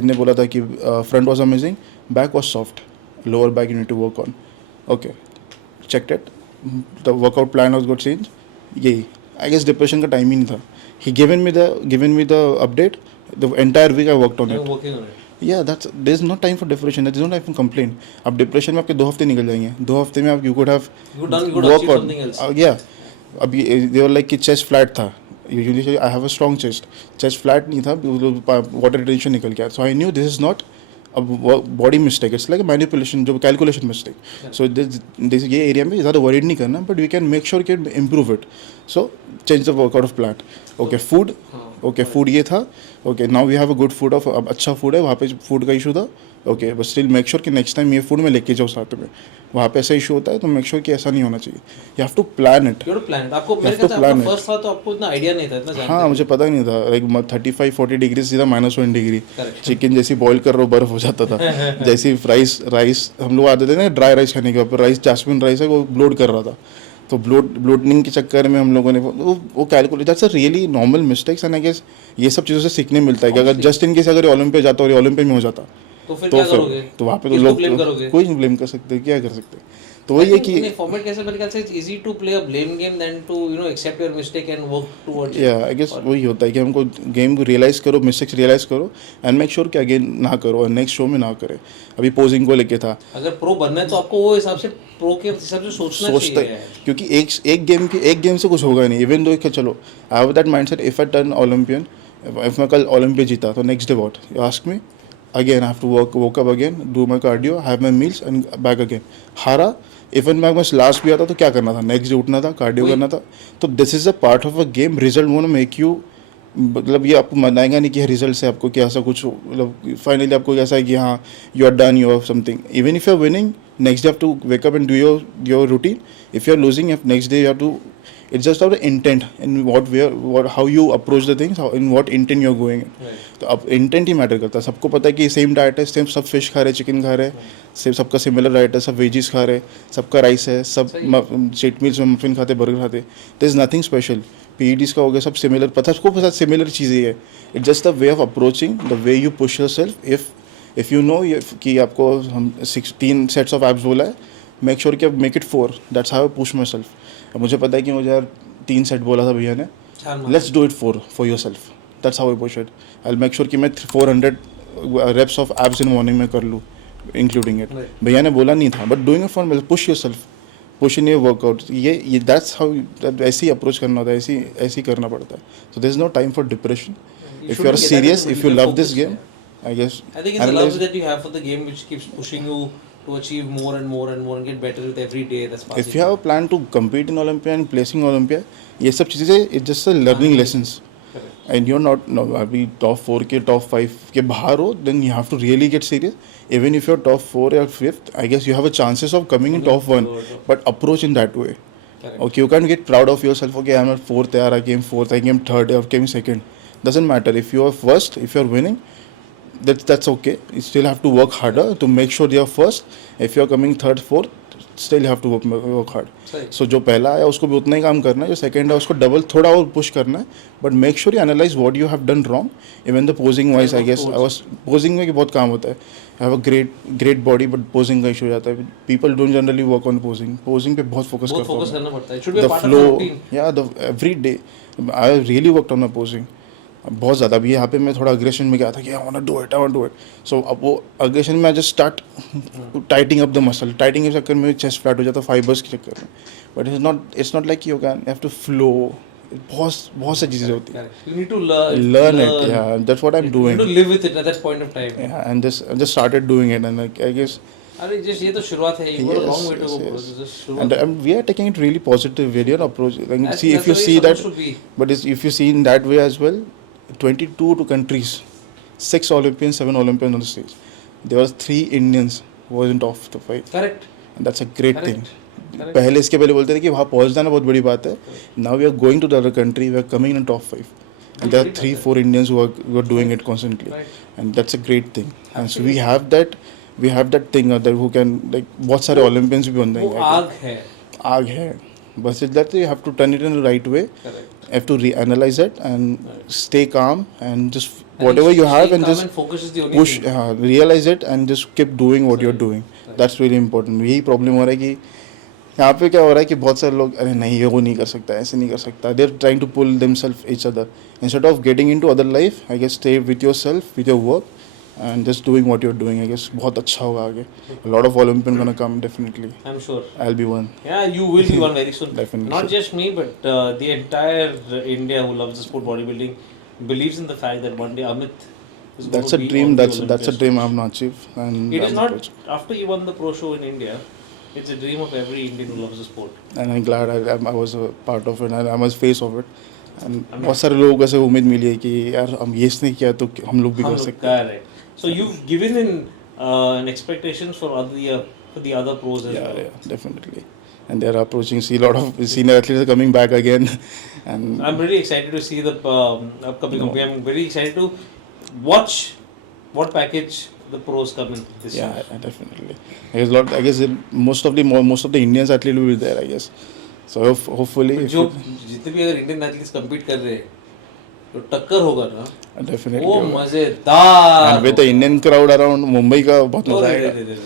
ने बोला था कि front was amazing, back was soft, lower back you need to work on. Okay, check it. The workout plan was good change. यही आई गेस डिप्रेशन का time ही नहीं था. He given me the update. The entire week I worked on it. Yeah that's there is no time for depression, there is no time for complain. अब depression में आपके 2 हफ्ते निकल जाएंगे, 2 हफ्ते में आप you could have You could work achieve on. something else. या अभी दे वर लाइक कि चेस्ट फ्लैट था. Usually I have a strong chest flat नहीं था, वाटर रिटेंशन निकल गया. So I knew this is not a body mistake, it's like a manipulation, जो calculation mistake. So this ये area में ज़्यादा worried नहीं करना, but we can make sure कि improve it. So change the workout of plan. Okay, food. Okay, food ये था. Okay, now we have a good food of अब अच्छा food है, वहाँ पे food का issue था. Okay, but still make sure कि next time ये food मैं लेके जाऊँ साथ में. वहाँ पे ऐसा issue होता है तो make sure कि ऐसा नहीं होना चाहिए. You have to plan it. You have to plan it. आपको मेरे ख्याल से आपका फर्स्ट था तो आपको इतना आइडिया नहीं था, इतना जानते हाँ, मुझे पता ही नहीं था. लाइक 35-40 डिग्री सीधा -1 डिग्री. चिकन जैसी बॉईल कर रहे हो बर्फ हो जाता था. जैसी राइस हम लोग आते थे ना ड्राई राइस खाने के ऊपर, राइस जैस्मिन राइस है वो ब्लोड कर रहा था. तो ब्लोडनिंग के चक्कर में हम लोगों ने वो calculate, that's a really normal mistakes. And I guess ये सब चीज़ों से सीखने मिलता है कि अगर जस्ट इन केस अगर ओलंपिया जाता और ओलंपिया में हो जाता तो फिर क्या करोगे? तो वहाँ पे तो किसको लोग blame करोगे? कोई नहीं ब्लेम कर सकते, क्या कर सकते. तो वही है कि फॉर्मेट कैसे मेरे ख्याल से it's easy to play a blame game then to accept your mistake and work towards it. या आई गेस वही होता है कि हमको गेम को रियलाइज करो, मिस्टेक्स रियलाइज करो एंड मेक श्योर कि अगेन ना करो और नेक्स्ट शो में ना करे. अभी पोजिंग को लेके था, अगर प्रो बनना है तो आपको वो हिसाब से प्रो के हिसाब से सोचना चाहिए, क्योंकि एक गेम से कुछ होगा नहीं. इवन दो चलो I have that mindset, if I turn Olympian, if मैं कल ओलंपिया जीता तो next day what you ask me again, I have to woke up again, do my cardio, have my meals and back again. हारा, even मैं last भी आता तो क्या करना था, नेक्स्ट डे उठना था, कार्डियो करना था. तो this is a part of a game. Result won't make you, मतलब ये आपको मनाएगा नहीं कि रिजल्ट से आपको क्या ऐसा कुछ, मतलब फाइनली आपको ऐसा है कि हाँ you are done, you have something. Even if you are winning next day have to wake up and do your routine. If you are losing next day you have to, it's just about the intent and how you approach the things, in what intent you're going in. तो अब intent ही matter करता है. सबको पता है कि same diet है, same सब फिश खा रहे, चिकन खा रहे, सेम सबका सिमिलर डाइट है, सब वेजीज खा रहे, सबका राइस है, सब चीट मील्स में मफिन खाते, बर्गर खाते. There is nothing special. PEDs का हो गया, सब सिमिलर, पता सबको पता सिमिलर चीज़ें ही है. It's just the way of approaching, the way you push yourself. If you know कि आपको हम 3 सेट्स ऑफ एब्स बोला है, मेक श्योर कि अब make it 4. That's how I push my self. अब मुझे पता है कि मुझे यार 3 सेट बोला था भैया ने, let's do it 4 for your self. That's how I push it. I make sure कि मैं 400 reps of abs in morning में कर लूँ, इंक्लूडिंग इट. भैया ने बोला नहीं था, but doing it for push your self, push in your workout. ये दैट्स हाउ, ऐसे ही अप्रोच करना होता है, ऐसे ही करना पड़ता है. So there is no time for depression. If you are serious, if you love this game, I guess. I think it's the love that you have for the game which keeps pushing you to achieve more and more and more and get better with every day that's passing. If you have a plan to compete in Olympia and placing Olympia, ये सब चीज़ें it's just a learning lessons. And you're not अभी top 4 के top 5 के बाहर हो, then you have to really get serious. Even if you're top 4 or 5th, I guess you have a chances of coming in top 1, but approach in that way. Okay, you can't get proud of yourself. Okay, I'm at 4th, I came 4th, I came 3rd, I came 2nd. Doesn't matter if you are first, if you're winning. That's okay. You still have to work harder to make sure you're first. If you're coming 3rd, 4th, still you have to work hard. So जो पहला आया उसको भी उतना ही काम करना है, जो सेकंड है उसको डबल थोड़ा और पुश करना है. But make sure you analyse what you have done wrong. Even the posing wise I guess I was posing में कि बहुत काम होता है. I have a great body but posing का इशू हो जाता है. People don't generally work on posing पे बहुत फोकस करना पड़ता है. द फ्लो, या the every day I really worked on my posing बहुत ज़्यादा. अभी यहाँ पे मैं थोड़ा अग्रेशन में गया था कि I want to do it. So अब वो अग्रेशन में I just start tightening up the muscle. Tightening के चक्कर में चेस्ट फ्लैट हो जाता है फाइबर्स के चक्कर में. But it's not like you can have to flow. बहुत सी चीज़ें होती हैं. You need to learn it. Yeah, that's what I'm doing. You need to live with it at that point of time. Yeah, and just started doing it, and I guess. अरे just ये तो शुरुआत है. You got a long way to go. Just शुरुआत. And we are taking it really positive way. Your approach. Like, see if you see that. But if you see in that way as well. 22 countries, 6 Olympians, 7 Olympians on the stage. There were 3 Indians who wasn't off the fight. Correct. And that's a great thing. पहले इसके पहले बोलते थे कि वहाँ पहुँच जाना बहुत बड़ी बात है. Now we are going to the other country. We are coming in top 5. And there are 3-4 Indians who are doing it constantly. And that's a great thing. And so we have that thing that who can like बहुत सारे Olympians भी बन जाएंगे. वो आग है. बस it's that you have to turn it in the right way. Correct. Have to reanalyze it and stay calm and just whatever you have and just push, realize it and just keep doing what you're doing. That's really important. यही problem हो रहा है कि यहाँ पे क्या हो रहा है कि बहुत सारे लोग अरे नहीं ये वो नहीं कर सकता, ऐसे नहीं कर सकता. They're trying to pull themselves each other instead of getting into other life. I guess stay with yourself, with your work, and just doing what you're doing. I guess बहुत अच्छा होगा आगे. A lot of Olympian gonna come definitely. I'm sure. I'll be one. Yeah, you will be one very soon. Definitely. Not just me, but the entire India who loves the sport bodybuilding believes in the fact that one day Amit is going That's to a be dream. on the That's a Olympia dream I stage. have not achieved. And It is I'm not approaching. after you won the pro show in India. It's a dream of every Indian who loves the sport. And I'm glad I was a part of it. I was face of it. And I mean- बहुत सारे लोगों से उम्मीद मिली है कि यार हम ये इसने किया तो हम लोग भी कर सकते हैं. Correct. So you've given in an expectations for the other pros as well. Yeah, definitely. And they're approaching. See, a lot of senior athletes are coming back again. And I'm really excited to see the upcoming Olympia. I'm very excited to watch what package the pros come in this year. yeah, definitely. I guess most of the Indians athletes will be there. I guess. So hopefully. जो जितने भी अगर Indian athletes compete कर रहे हैं तो टक्कर होगा ना Definitely. वो मजेदार And with the Indian crowd around, Mumbai का बहुत मजा होगा। आएगा.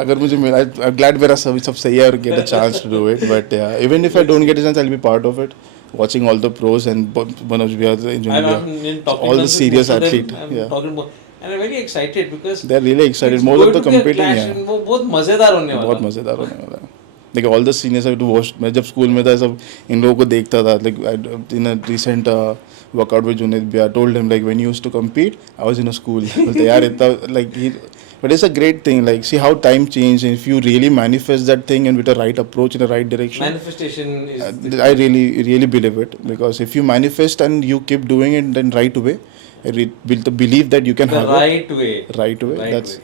अगर मुझे मिला, I'm glad मेरा सब सही है और get a chance to do it. But yeah, even if I don't get a chance, I'll be part of it. Watching all the pros and Manoj Bihar, I'm talking all the with serious most of them, athletes. I'm Yeah, talking about, and I'm very excited because they're really excited. it's Most of going the to be a competing. clash Yeah. and वो बहुत मजेदार होने वाला बहुत मजेदार होने वाला है. Like all the seniors have to watch. मैं जब स्कूल में था सब इन लोगों को देखता था. Like in a recent workout with Junaid Bia, I told him like when you used to compete, I was in a school. बोलते यार इतना like he, but it's a great thing. Like see how time changed. And if you really manifest that thing and with the right approach in the right direction, manifestation is I really believe it, because if you manifest and you keep doing it then right way, build the belief that you can the have right way. it right way. Right That's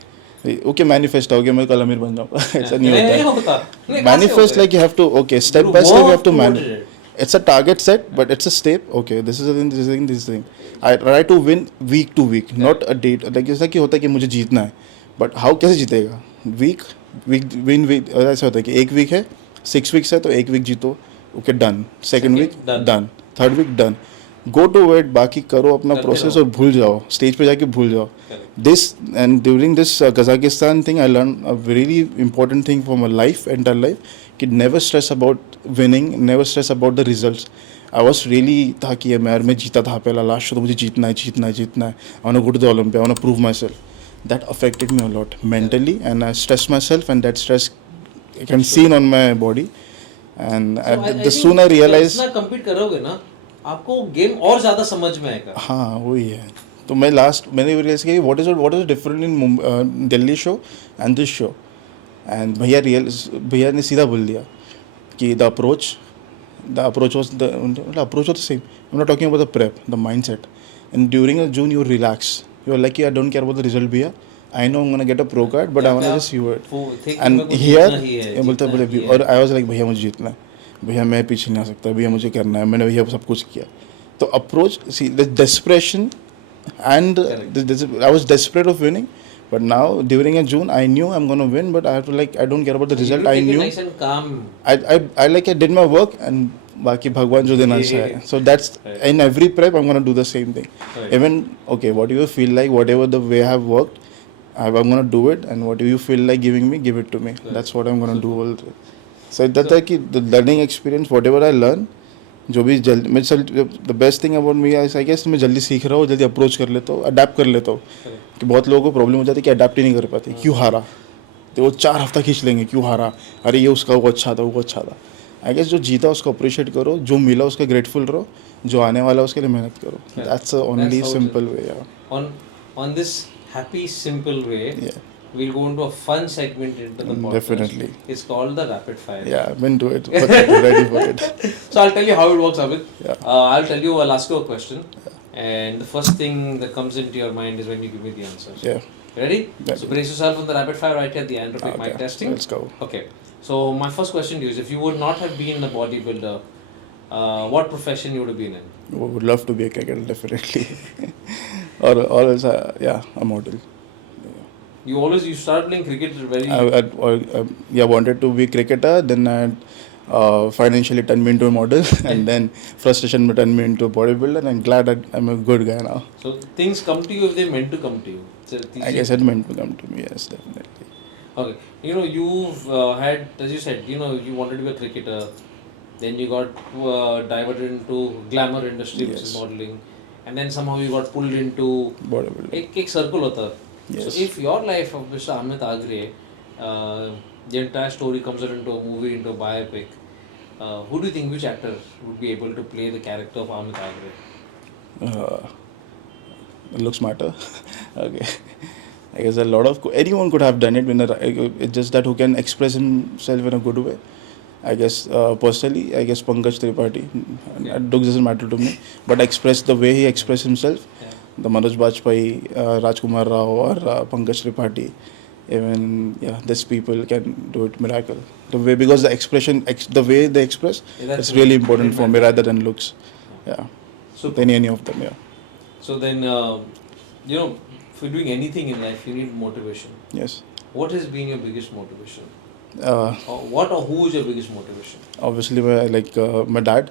okay. Manifest हो गया मैं कल अमीर बन जाऊँगा. ऐसा नहीं नहीं होता. होता नहीं, Manifest like you have to step You by step you work have to towards manage. it. It's a target set, but it's a step. Okay, this is the thing, this is the thing, this is the thing. I try to win week to week, not a date. Like ऐसा कि होता है कि मुझे जीतना है, but how कैसे जीतेगा? Week win ऐसा होता है कि एक week है, 6 weeks है तो एक week जीतो, okay done. Second week done. Third week done. Go to it, बाकी करो अपना process और भूल जाओ, stage पे जाके भूल जाओ. This and during this Kazakhstan thing, I learned a very important thing for my life, entire life. कि never stress about winning, never stress about the results. I was really था कि यार मैं जीता था पहला लास्ट शो तो मुझे जीतना है. I want to go to the Olympia, I want to prove myself. That affected me a lot mentally, and I stressed myself, and that stress I can see on my body. And the soon I realized जितना compete करोगे ना आपको game और ज्यादा समझ में आएगा. हाँ वही है. तो मैंने रियलाइज किया what is different in Delhi show and this show. And भैया ने सीधा बोल दिया कि the approach was the same. I'm not talking about the prep, the mindset. And during a June you relax. You're like, I don't care about the result भैया. I know I'm gonna get a pro card, but I wanna just see it. And here बोलते और I was like भैया मुझे जीतना है, भैया मैं पीछे नहीं आ सकता, भैया मुझे करना है. मैंने भैया सब कुछ किया. तो approach, see the desperation and I was desperate of winning. But now during a June, I knew I'm gonna win, but I have to I don't care about the result. I knew. Nice and calm. I did my work and बाकी भगवान जो देना चाहे. So that's in every prep I'm gonna do the same thing. Even what do you feel like, whatever the way I have worked, I'm gonna do it, and whatever you feel like giving me, give it to me. That's what I'm gonna do all the. So that's like the learning experience, whatever I learn. जो भी जल्दी मैं the best thing about me is I guess मैं जल्दी सीख रहा हूँ, जल्दी अप्रोच कर लेता हूँ, अडेप्ट कर लेता हूँ. कि बहुत लोगों को प्रॉब्लम हो जाती है कि अडेप्ट ही नहीं कर पाते. क्यों हारा, तो वो 4 हफ्ता खींच लेंगे, क्यों हारा, अरे ये उसका वो अच्छा था. आई गेस जो जीता उसको अप्रिशिएट करो, जो मिला उसका ग्रेटफुल रहो, जो आने वाला उसके लिए मेहनत करो. That's only simple way. On this happy simple way, we'll go into a fun segment into the podcast. Definitely. It's called the rapid fire. Yeah, I've been to it. Ready for it. So I'll tell you how it works, Amit. Yeah. I'll ask you a question, and the first thing that comes into your mind is when you give me the answer. Yeah. Ready? Yeah. So brace yourself on the rapid fire right here at the end of mic testing. Let's go. Okay. So my first question to you is: if you would not have been a bodybuilder, what profession you would have been in? Would love to be a cricketer, definitely. or else, a model. You started playing cricket very. I wanted to be a cricketer. Then I financially turned me into a model, and then frustration turned me into a bodybuilder. And I'm glad that I'm a good guy now. So things come to you if they're meant to come to you. So I guess it meant to come to me. Yes, definitely. Okay, you've had, as you said, you wanted to be a cricketer. Then you got diverted into glamour industry, which is modeling. and then somehow you got pulled into bodybuilding. एक circle होता है. Yes. So if your life of Mr. Amit Agre, the entire story comes out into a movie, into a biopic, who do you think, which actor would be able to play the character of Amit Agre? Looks matter. Okay. I guess a lot of anyone could have done it. It's just that who can express himself in a good way. I guess personally, I guess Pankaj Tripathi. Looks doesn't matter to me, but express the way he expressed himself. Yeah. The Manoj Bajpayee, Rajkumar Rao, or Pankaj Tripathi. Even these people can do it miracle. The way because the expression, the way they express, it's really important for me rather than looks. Yeah. So Than any of them. Yeah. So then, for doing anything in life, you need motivation. Yes. What has been your biggest motivation? Uh, or who is your biggest motivation? Obviously, my dad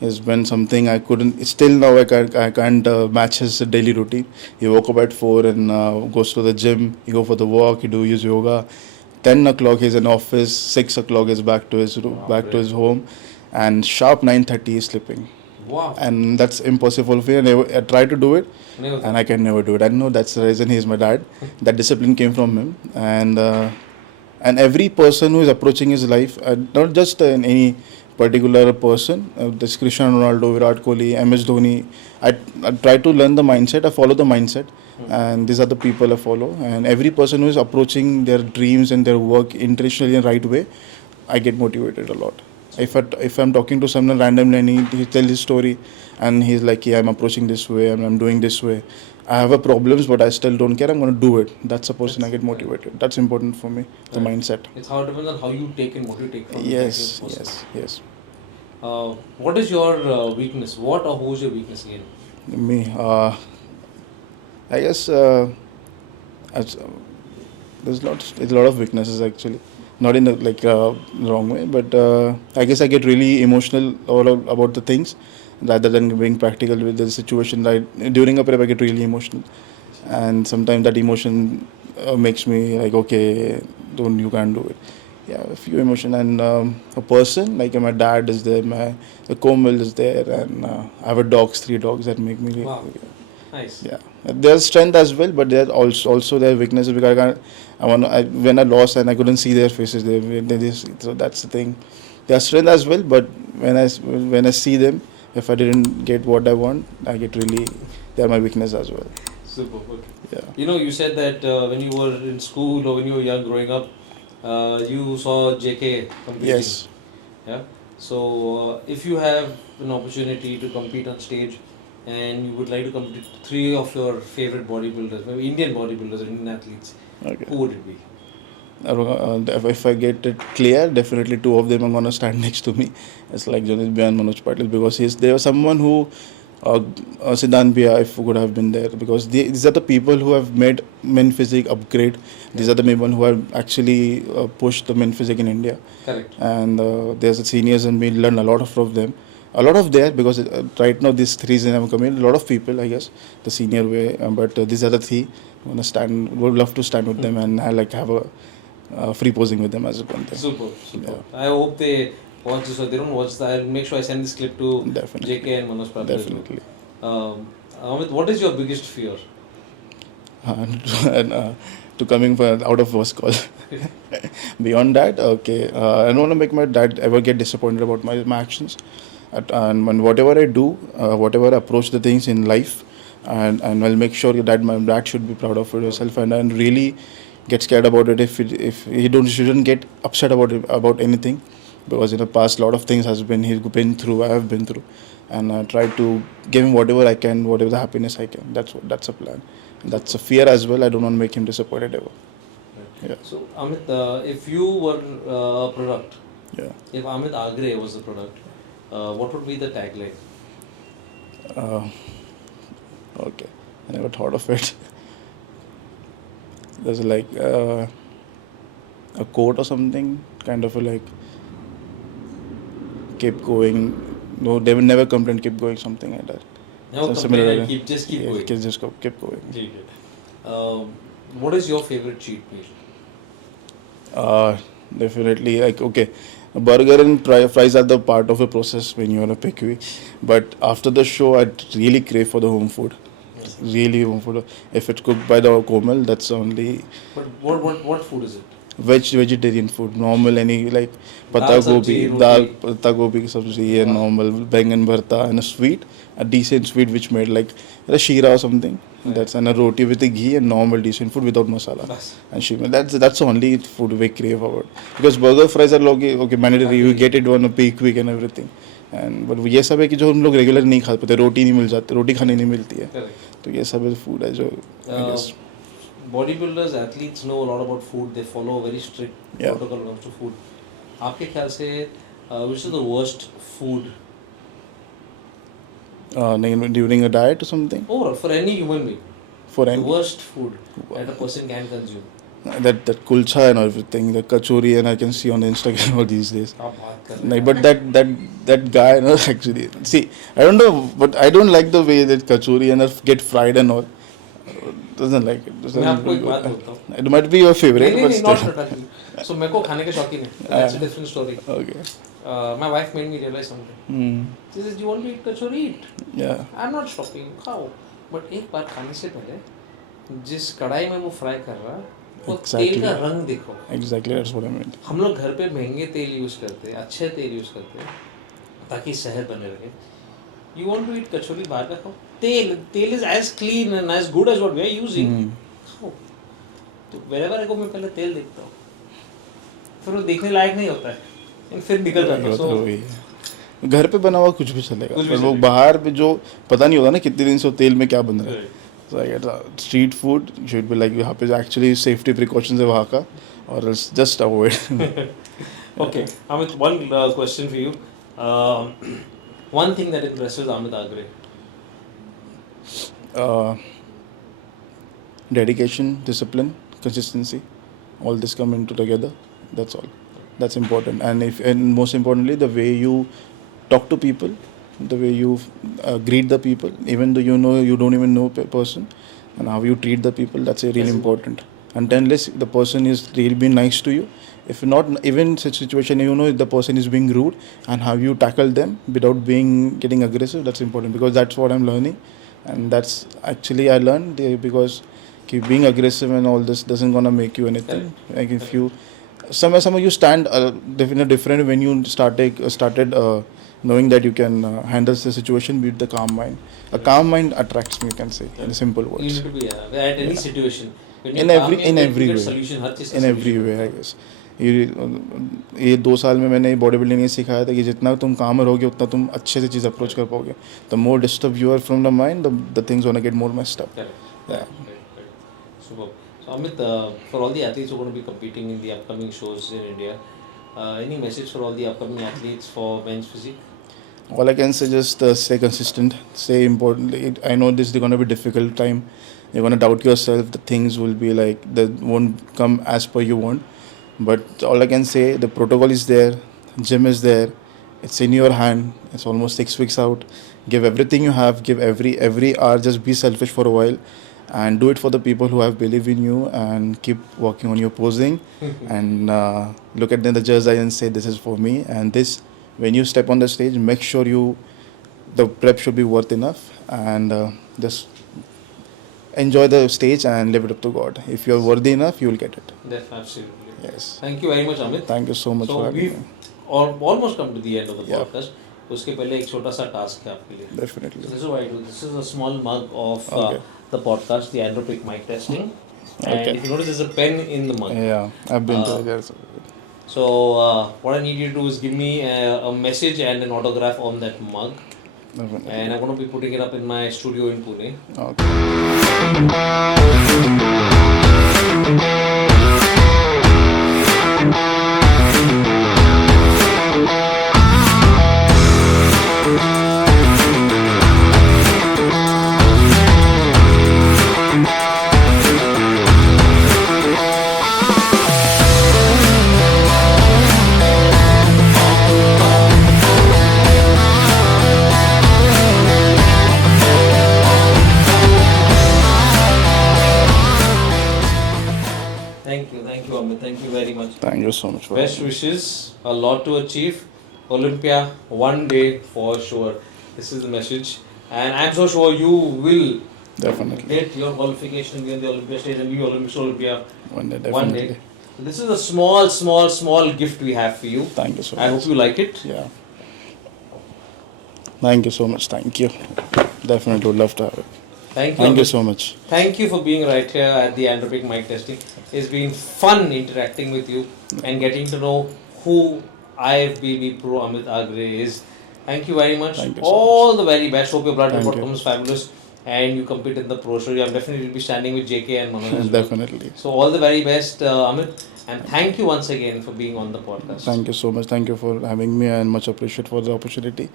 has been something I couldn't. Still now, I can't match his daily routine. He woke up at 4 and goes to the gym. He go for the walk. He do his yoga. 10 o'clock he's in office. 6 o'clock he's back to his back to his home, and sharp 9:30 he's sleeping. Wow. And that's impossible for me. I try to do it, Never. and I can never do it. I know that's the reason he's my dad. That discipline came from him, and every person who is approaching his life, not just in any particular person, this Krishna, Ronaldo, Virat Kohli, MS Dhoni, I try to learn the mindset. I follow the mindset, and these are the people I follow. And every person who is approaching their dreams and their work intentionally in the right way, I get motivated a lot. If I'm talking to someone randomly and he tells his story and he's like, yeah, I'm approaching this way, I'm doing this way, I have a problems but I still don't care, I'm going to do it. That's the person I get motivated. That's important for me, the mindset. It's how it depends on how you take and what you take from the Yes. What is your weakness? What or who's your weakness again? Me, I guess there's a lot of weaknesses actually. Not in the wrong way, but I guess I get really emotional about the things rather than being practical with the situation. During a prep, I get really emotional, and sometimes that emotion makes me like, okay, you can't do it. Yeah, a few emotion and a person like my dad is there, the co-mill is there, and I have 3 dogs that make me. Wow. Nice. Yeah, there's strength as well, but there's also their weaknesses because when I lost and I couldn't see their faces, so that's the thing. There's strength as well, but when I see them, if I didn't get what I want, I get really. They're my weakness as well. Super. Okay. Yeah. You said that when you were in school or when you were young growing up, you saw JK competing. Yes. Yeah. So if you have an opportunity to compete on stage, and you would like to compete 3 of your favorite bodybuilders, maybe Indian bodybuilders or Indian athletes, Okay. who would it be? If I get it clear, definitely 2 of them are gonna stand next to me. It's like Jonas Bhai and Manoj Patil because there was someone who Siddhant Bhaiya, if could have been there, because these are the people who have made men physique upgrade. These are the people who have actually pushed the men physique in India. Correct. And there's the seniors, and we learn a lot from them. A lot of there because right now these 3 have come in. A lot of people, I guess, the senior way, but these are the 3. Would love to stand with them, and I like have a free posing with them as one thing. Super. Yeah. I hope they watch this or they don't watch this. I'll make sure I send this clip to Definitely. JK and Manoj Patil. Definitely. Amit, what is your biggest fear? And to coming out of first call. Beyond that, okay, I don't want to make my dad ever get disappointed about my actions. And when whatever I do, whatever I approach the things in life, and I'll make sure that my dad should be proud of himself and really get scared about it if he shouldn't get upset about anything, because in the past a lot of things he's been through, I have been through, and I try to give him whatever I can, whatever the happiness I can. That's a plan. That's a fear as well. I don't want to make him disappointed ever. Right. Yeah. So Amit, if you were a product, Yeah. if Amit Agre was the product, what would be the tagline? Okay, I never thought of it. There's like a quote or something, kind of keep going. No, they will never complain. Keep going, something like that. No, So complain and similar- just keep Yeah, going. just keep going. What is your favorite cheat meal? Definitely, okay. A burger and fries are the part of the process when you're on a peak week. But after the show, I really crave for the home food. Yes. Really home food. If it's cooked by the Komal, that's only But what food is it? vegetarian food. Normal any like pata Dal gobi, sabji, dal roti. pata gobi ki sabji and Wow. normal bangan bharta and a sweet, a decent sweet which made like a sheera or something. Right. That's and a roti with a ghee and normal decent food without masala. Bas. And shima. That's the only food we crave about. Because burger fries are okay mandatory. You get it on a peak week and everything. And but ये सब है कि जो हम लोग regular नहीं खा पाते, रोटी नहीं मिल जाती, रोटी खाने नहीं मिलती है, Correct. तो ये सब फूड है जो I guess. Bodybuilders, athletes know a lot about food. They follow a very strict Yeah. protocol when it comes to food. आपके ख्याल से which is the worst food During a diet or something overall for any human being? for The any worst food that a person can consume. that kulcha and everything, the kachori, and I can see on Instagram all these days. आप बात कर रहे Like, हैं. but that guy, no, actually, see, I don't know, but I don't like the way that kachori and get fried and all. Doesn't like it. मैं आपको एक बात बोलता हूँ. It might be your favorite, नहीं but नहीं not still. attacking. So मेरे को खाने के शौकीन है. That's a different story. Okay. My wife made me realize something. Hmm. She says, "You want to eat kachori? Eat. Yeah. I'm not stopping. खाओ. But एक बार खाने से पहले जिस कढ़ाई में वो फ्राई कर रहा है वो तेल का रंग देखो. Exactly, that's what I meant. हम लोग घर पे महंगे तेल यूज़ करते हैं, अच्छे तेल यूज़ करते हैं ताकि सेहत बने रहे. You want to eat कचौरी बाहर का खाओ. तेल is as clean and as good as what we are using. खाओ. तो wherever I go मैं पहले तेल देखता हूँ. फिर वो देखने लायक नहीं होता है. फिर निकल जाता है. So घर पे बना हुआ कुछ भी चलेगा, कुछ भी पर वो चलेगा. बाहर पे जो पता नहीं होता ना कितने दिन से वो तेल में क्या बन रहा है. Right. So I get street food should be like यहाँ पे actually safety precautions है वहाँ का, or else just avoid. Okay, Amit, one question for you. One thing that impresses Amit Agre. Dedication, discipline, consistency, all this come into together. That's all. That's important. And most importantly, the way you talk to people, the way you greet the people, even though you don't even know a person, and how you treat the people, that's really important. And unless the person is really being nice to you, if not, even such situation, if the person is being rude, and how you tackle them without getting aggressive, that's important, because that's what I'm learning. And that's actually I learned because being aggressive and all this doesn't gonna make you anything. Like if you somehow you stand in a different when you started knowing that you can handle the situation with the calm mind. A calm mind attracts me, you can say, in a simple You words. need to be at any situation. When In you're every- calm, in you every get way. solution, हर चीज़ का In every solution. way, I guess. ये 2 साल में मैंने body building ये सिखाया था कि जितना तुम काम रहोगे उतना तुम अच्छे से चीज़ अप्रोच कर पाओगे. The more disturb you are from the mind, the things gonna get more messed up. Correct. Superb. So Amit, for all the athletes who are going to be competing in the upcoming shows in India, any message for all the upcoming athletes for men's physique? All I can say just stay consistent, stay important. I know this is going to be a difficult time. You're going to doubt yourself. The things will be like they won't come as per you want. But all I can say, the protocol is there, gym is there, it's in your hand. It's almost 6 weeks out. Give everything you have. Give every hour. Just be selfish for a while, and do it for the people who have believed in you. And keep working on your posing. And look at the jersey and say, "This is for me." And this, when you step on the stage, make sure the prep should be worth enough, and just enjoy the stage and live it up to God. If you're worthy enough, you will get it. Absolutely. Yes. Thank you very much, Amit. Thank you so much So for having we've me. almost come to the end of the Yeah. podcast. उसके पहले एक छोटा सा task है आपके लिए. Definitely. This is what I do. This is a small mug of Okay. the podcast, the Andropic mic testing. And Okay. if you notice, there's a pen in the mug. Yeah, I've been to there. So what I need you to do is give me a message and an autograph on that mug. Definitely. And I'm going to be putting it up in my studio in Pune. Amit. Thank you very much. Thank you so much for Best having me. wishes, a lot to achieve. Olympia, one day for sure. This is the message. And I'm so sure you will Definitely. get your qualification in the Olympia stage and be Olympics Olympia One day, one definitely. day. So this is a small gift we have for you. Thank you so I much. hope you like it. Yeah. Thank you so much. Thank you. Definitely would love to have it. Thank you. Thank you Amit. so much. Thank you for being right here at the Andropic mic testing. It's been fun interacting with you and getting to know who Ifbb Pro Amit Agre is. Thank you very much. Thank you so All the very best. Hope your blood Thank report you. comes fabulous and you compete in the pro show. I'm definitely be standing with JK and Manan as well. Definitely. So all the very best, Amit, and thank you once again for being on the podcast. Thank you so much. Thank you for having me and much appreciate for the opportunity.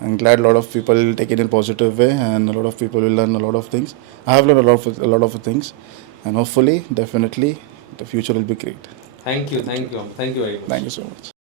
I'm glad a lot of people will take it in positive way and a lot of people will learn a lot of things. I have learned a lot of things and hopefully, definitely, the future will be great. Thank you, Amit. Thank you very much. Thank you so much.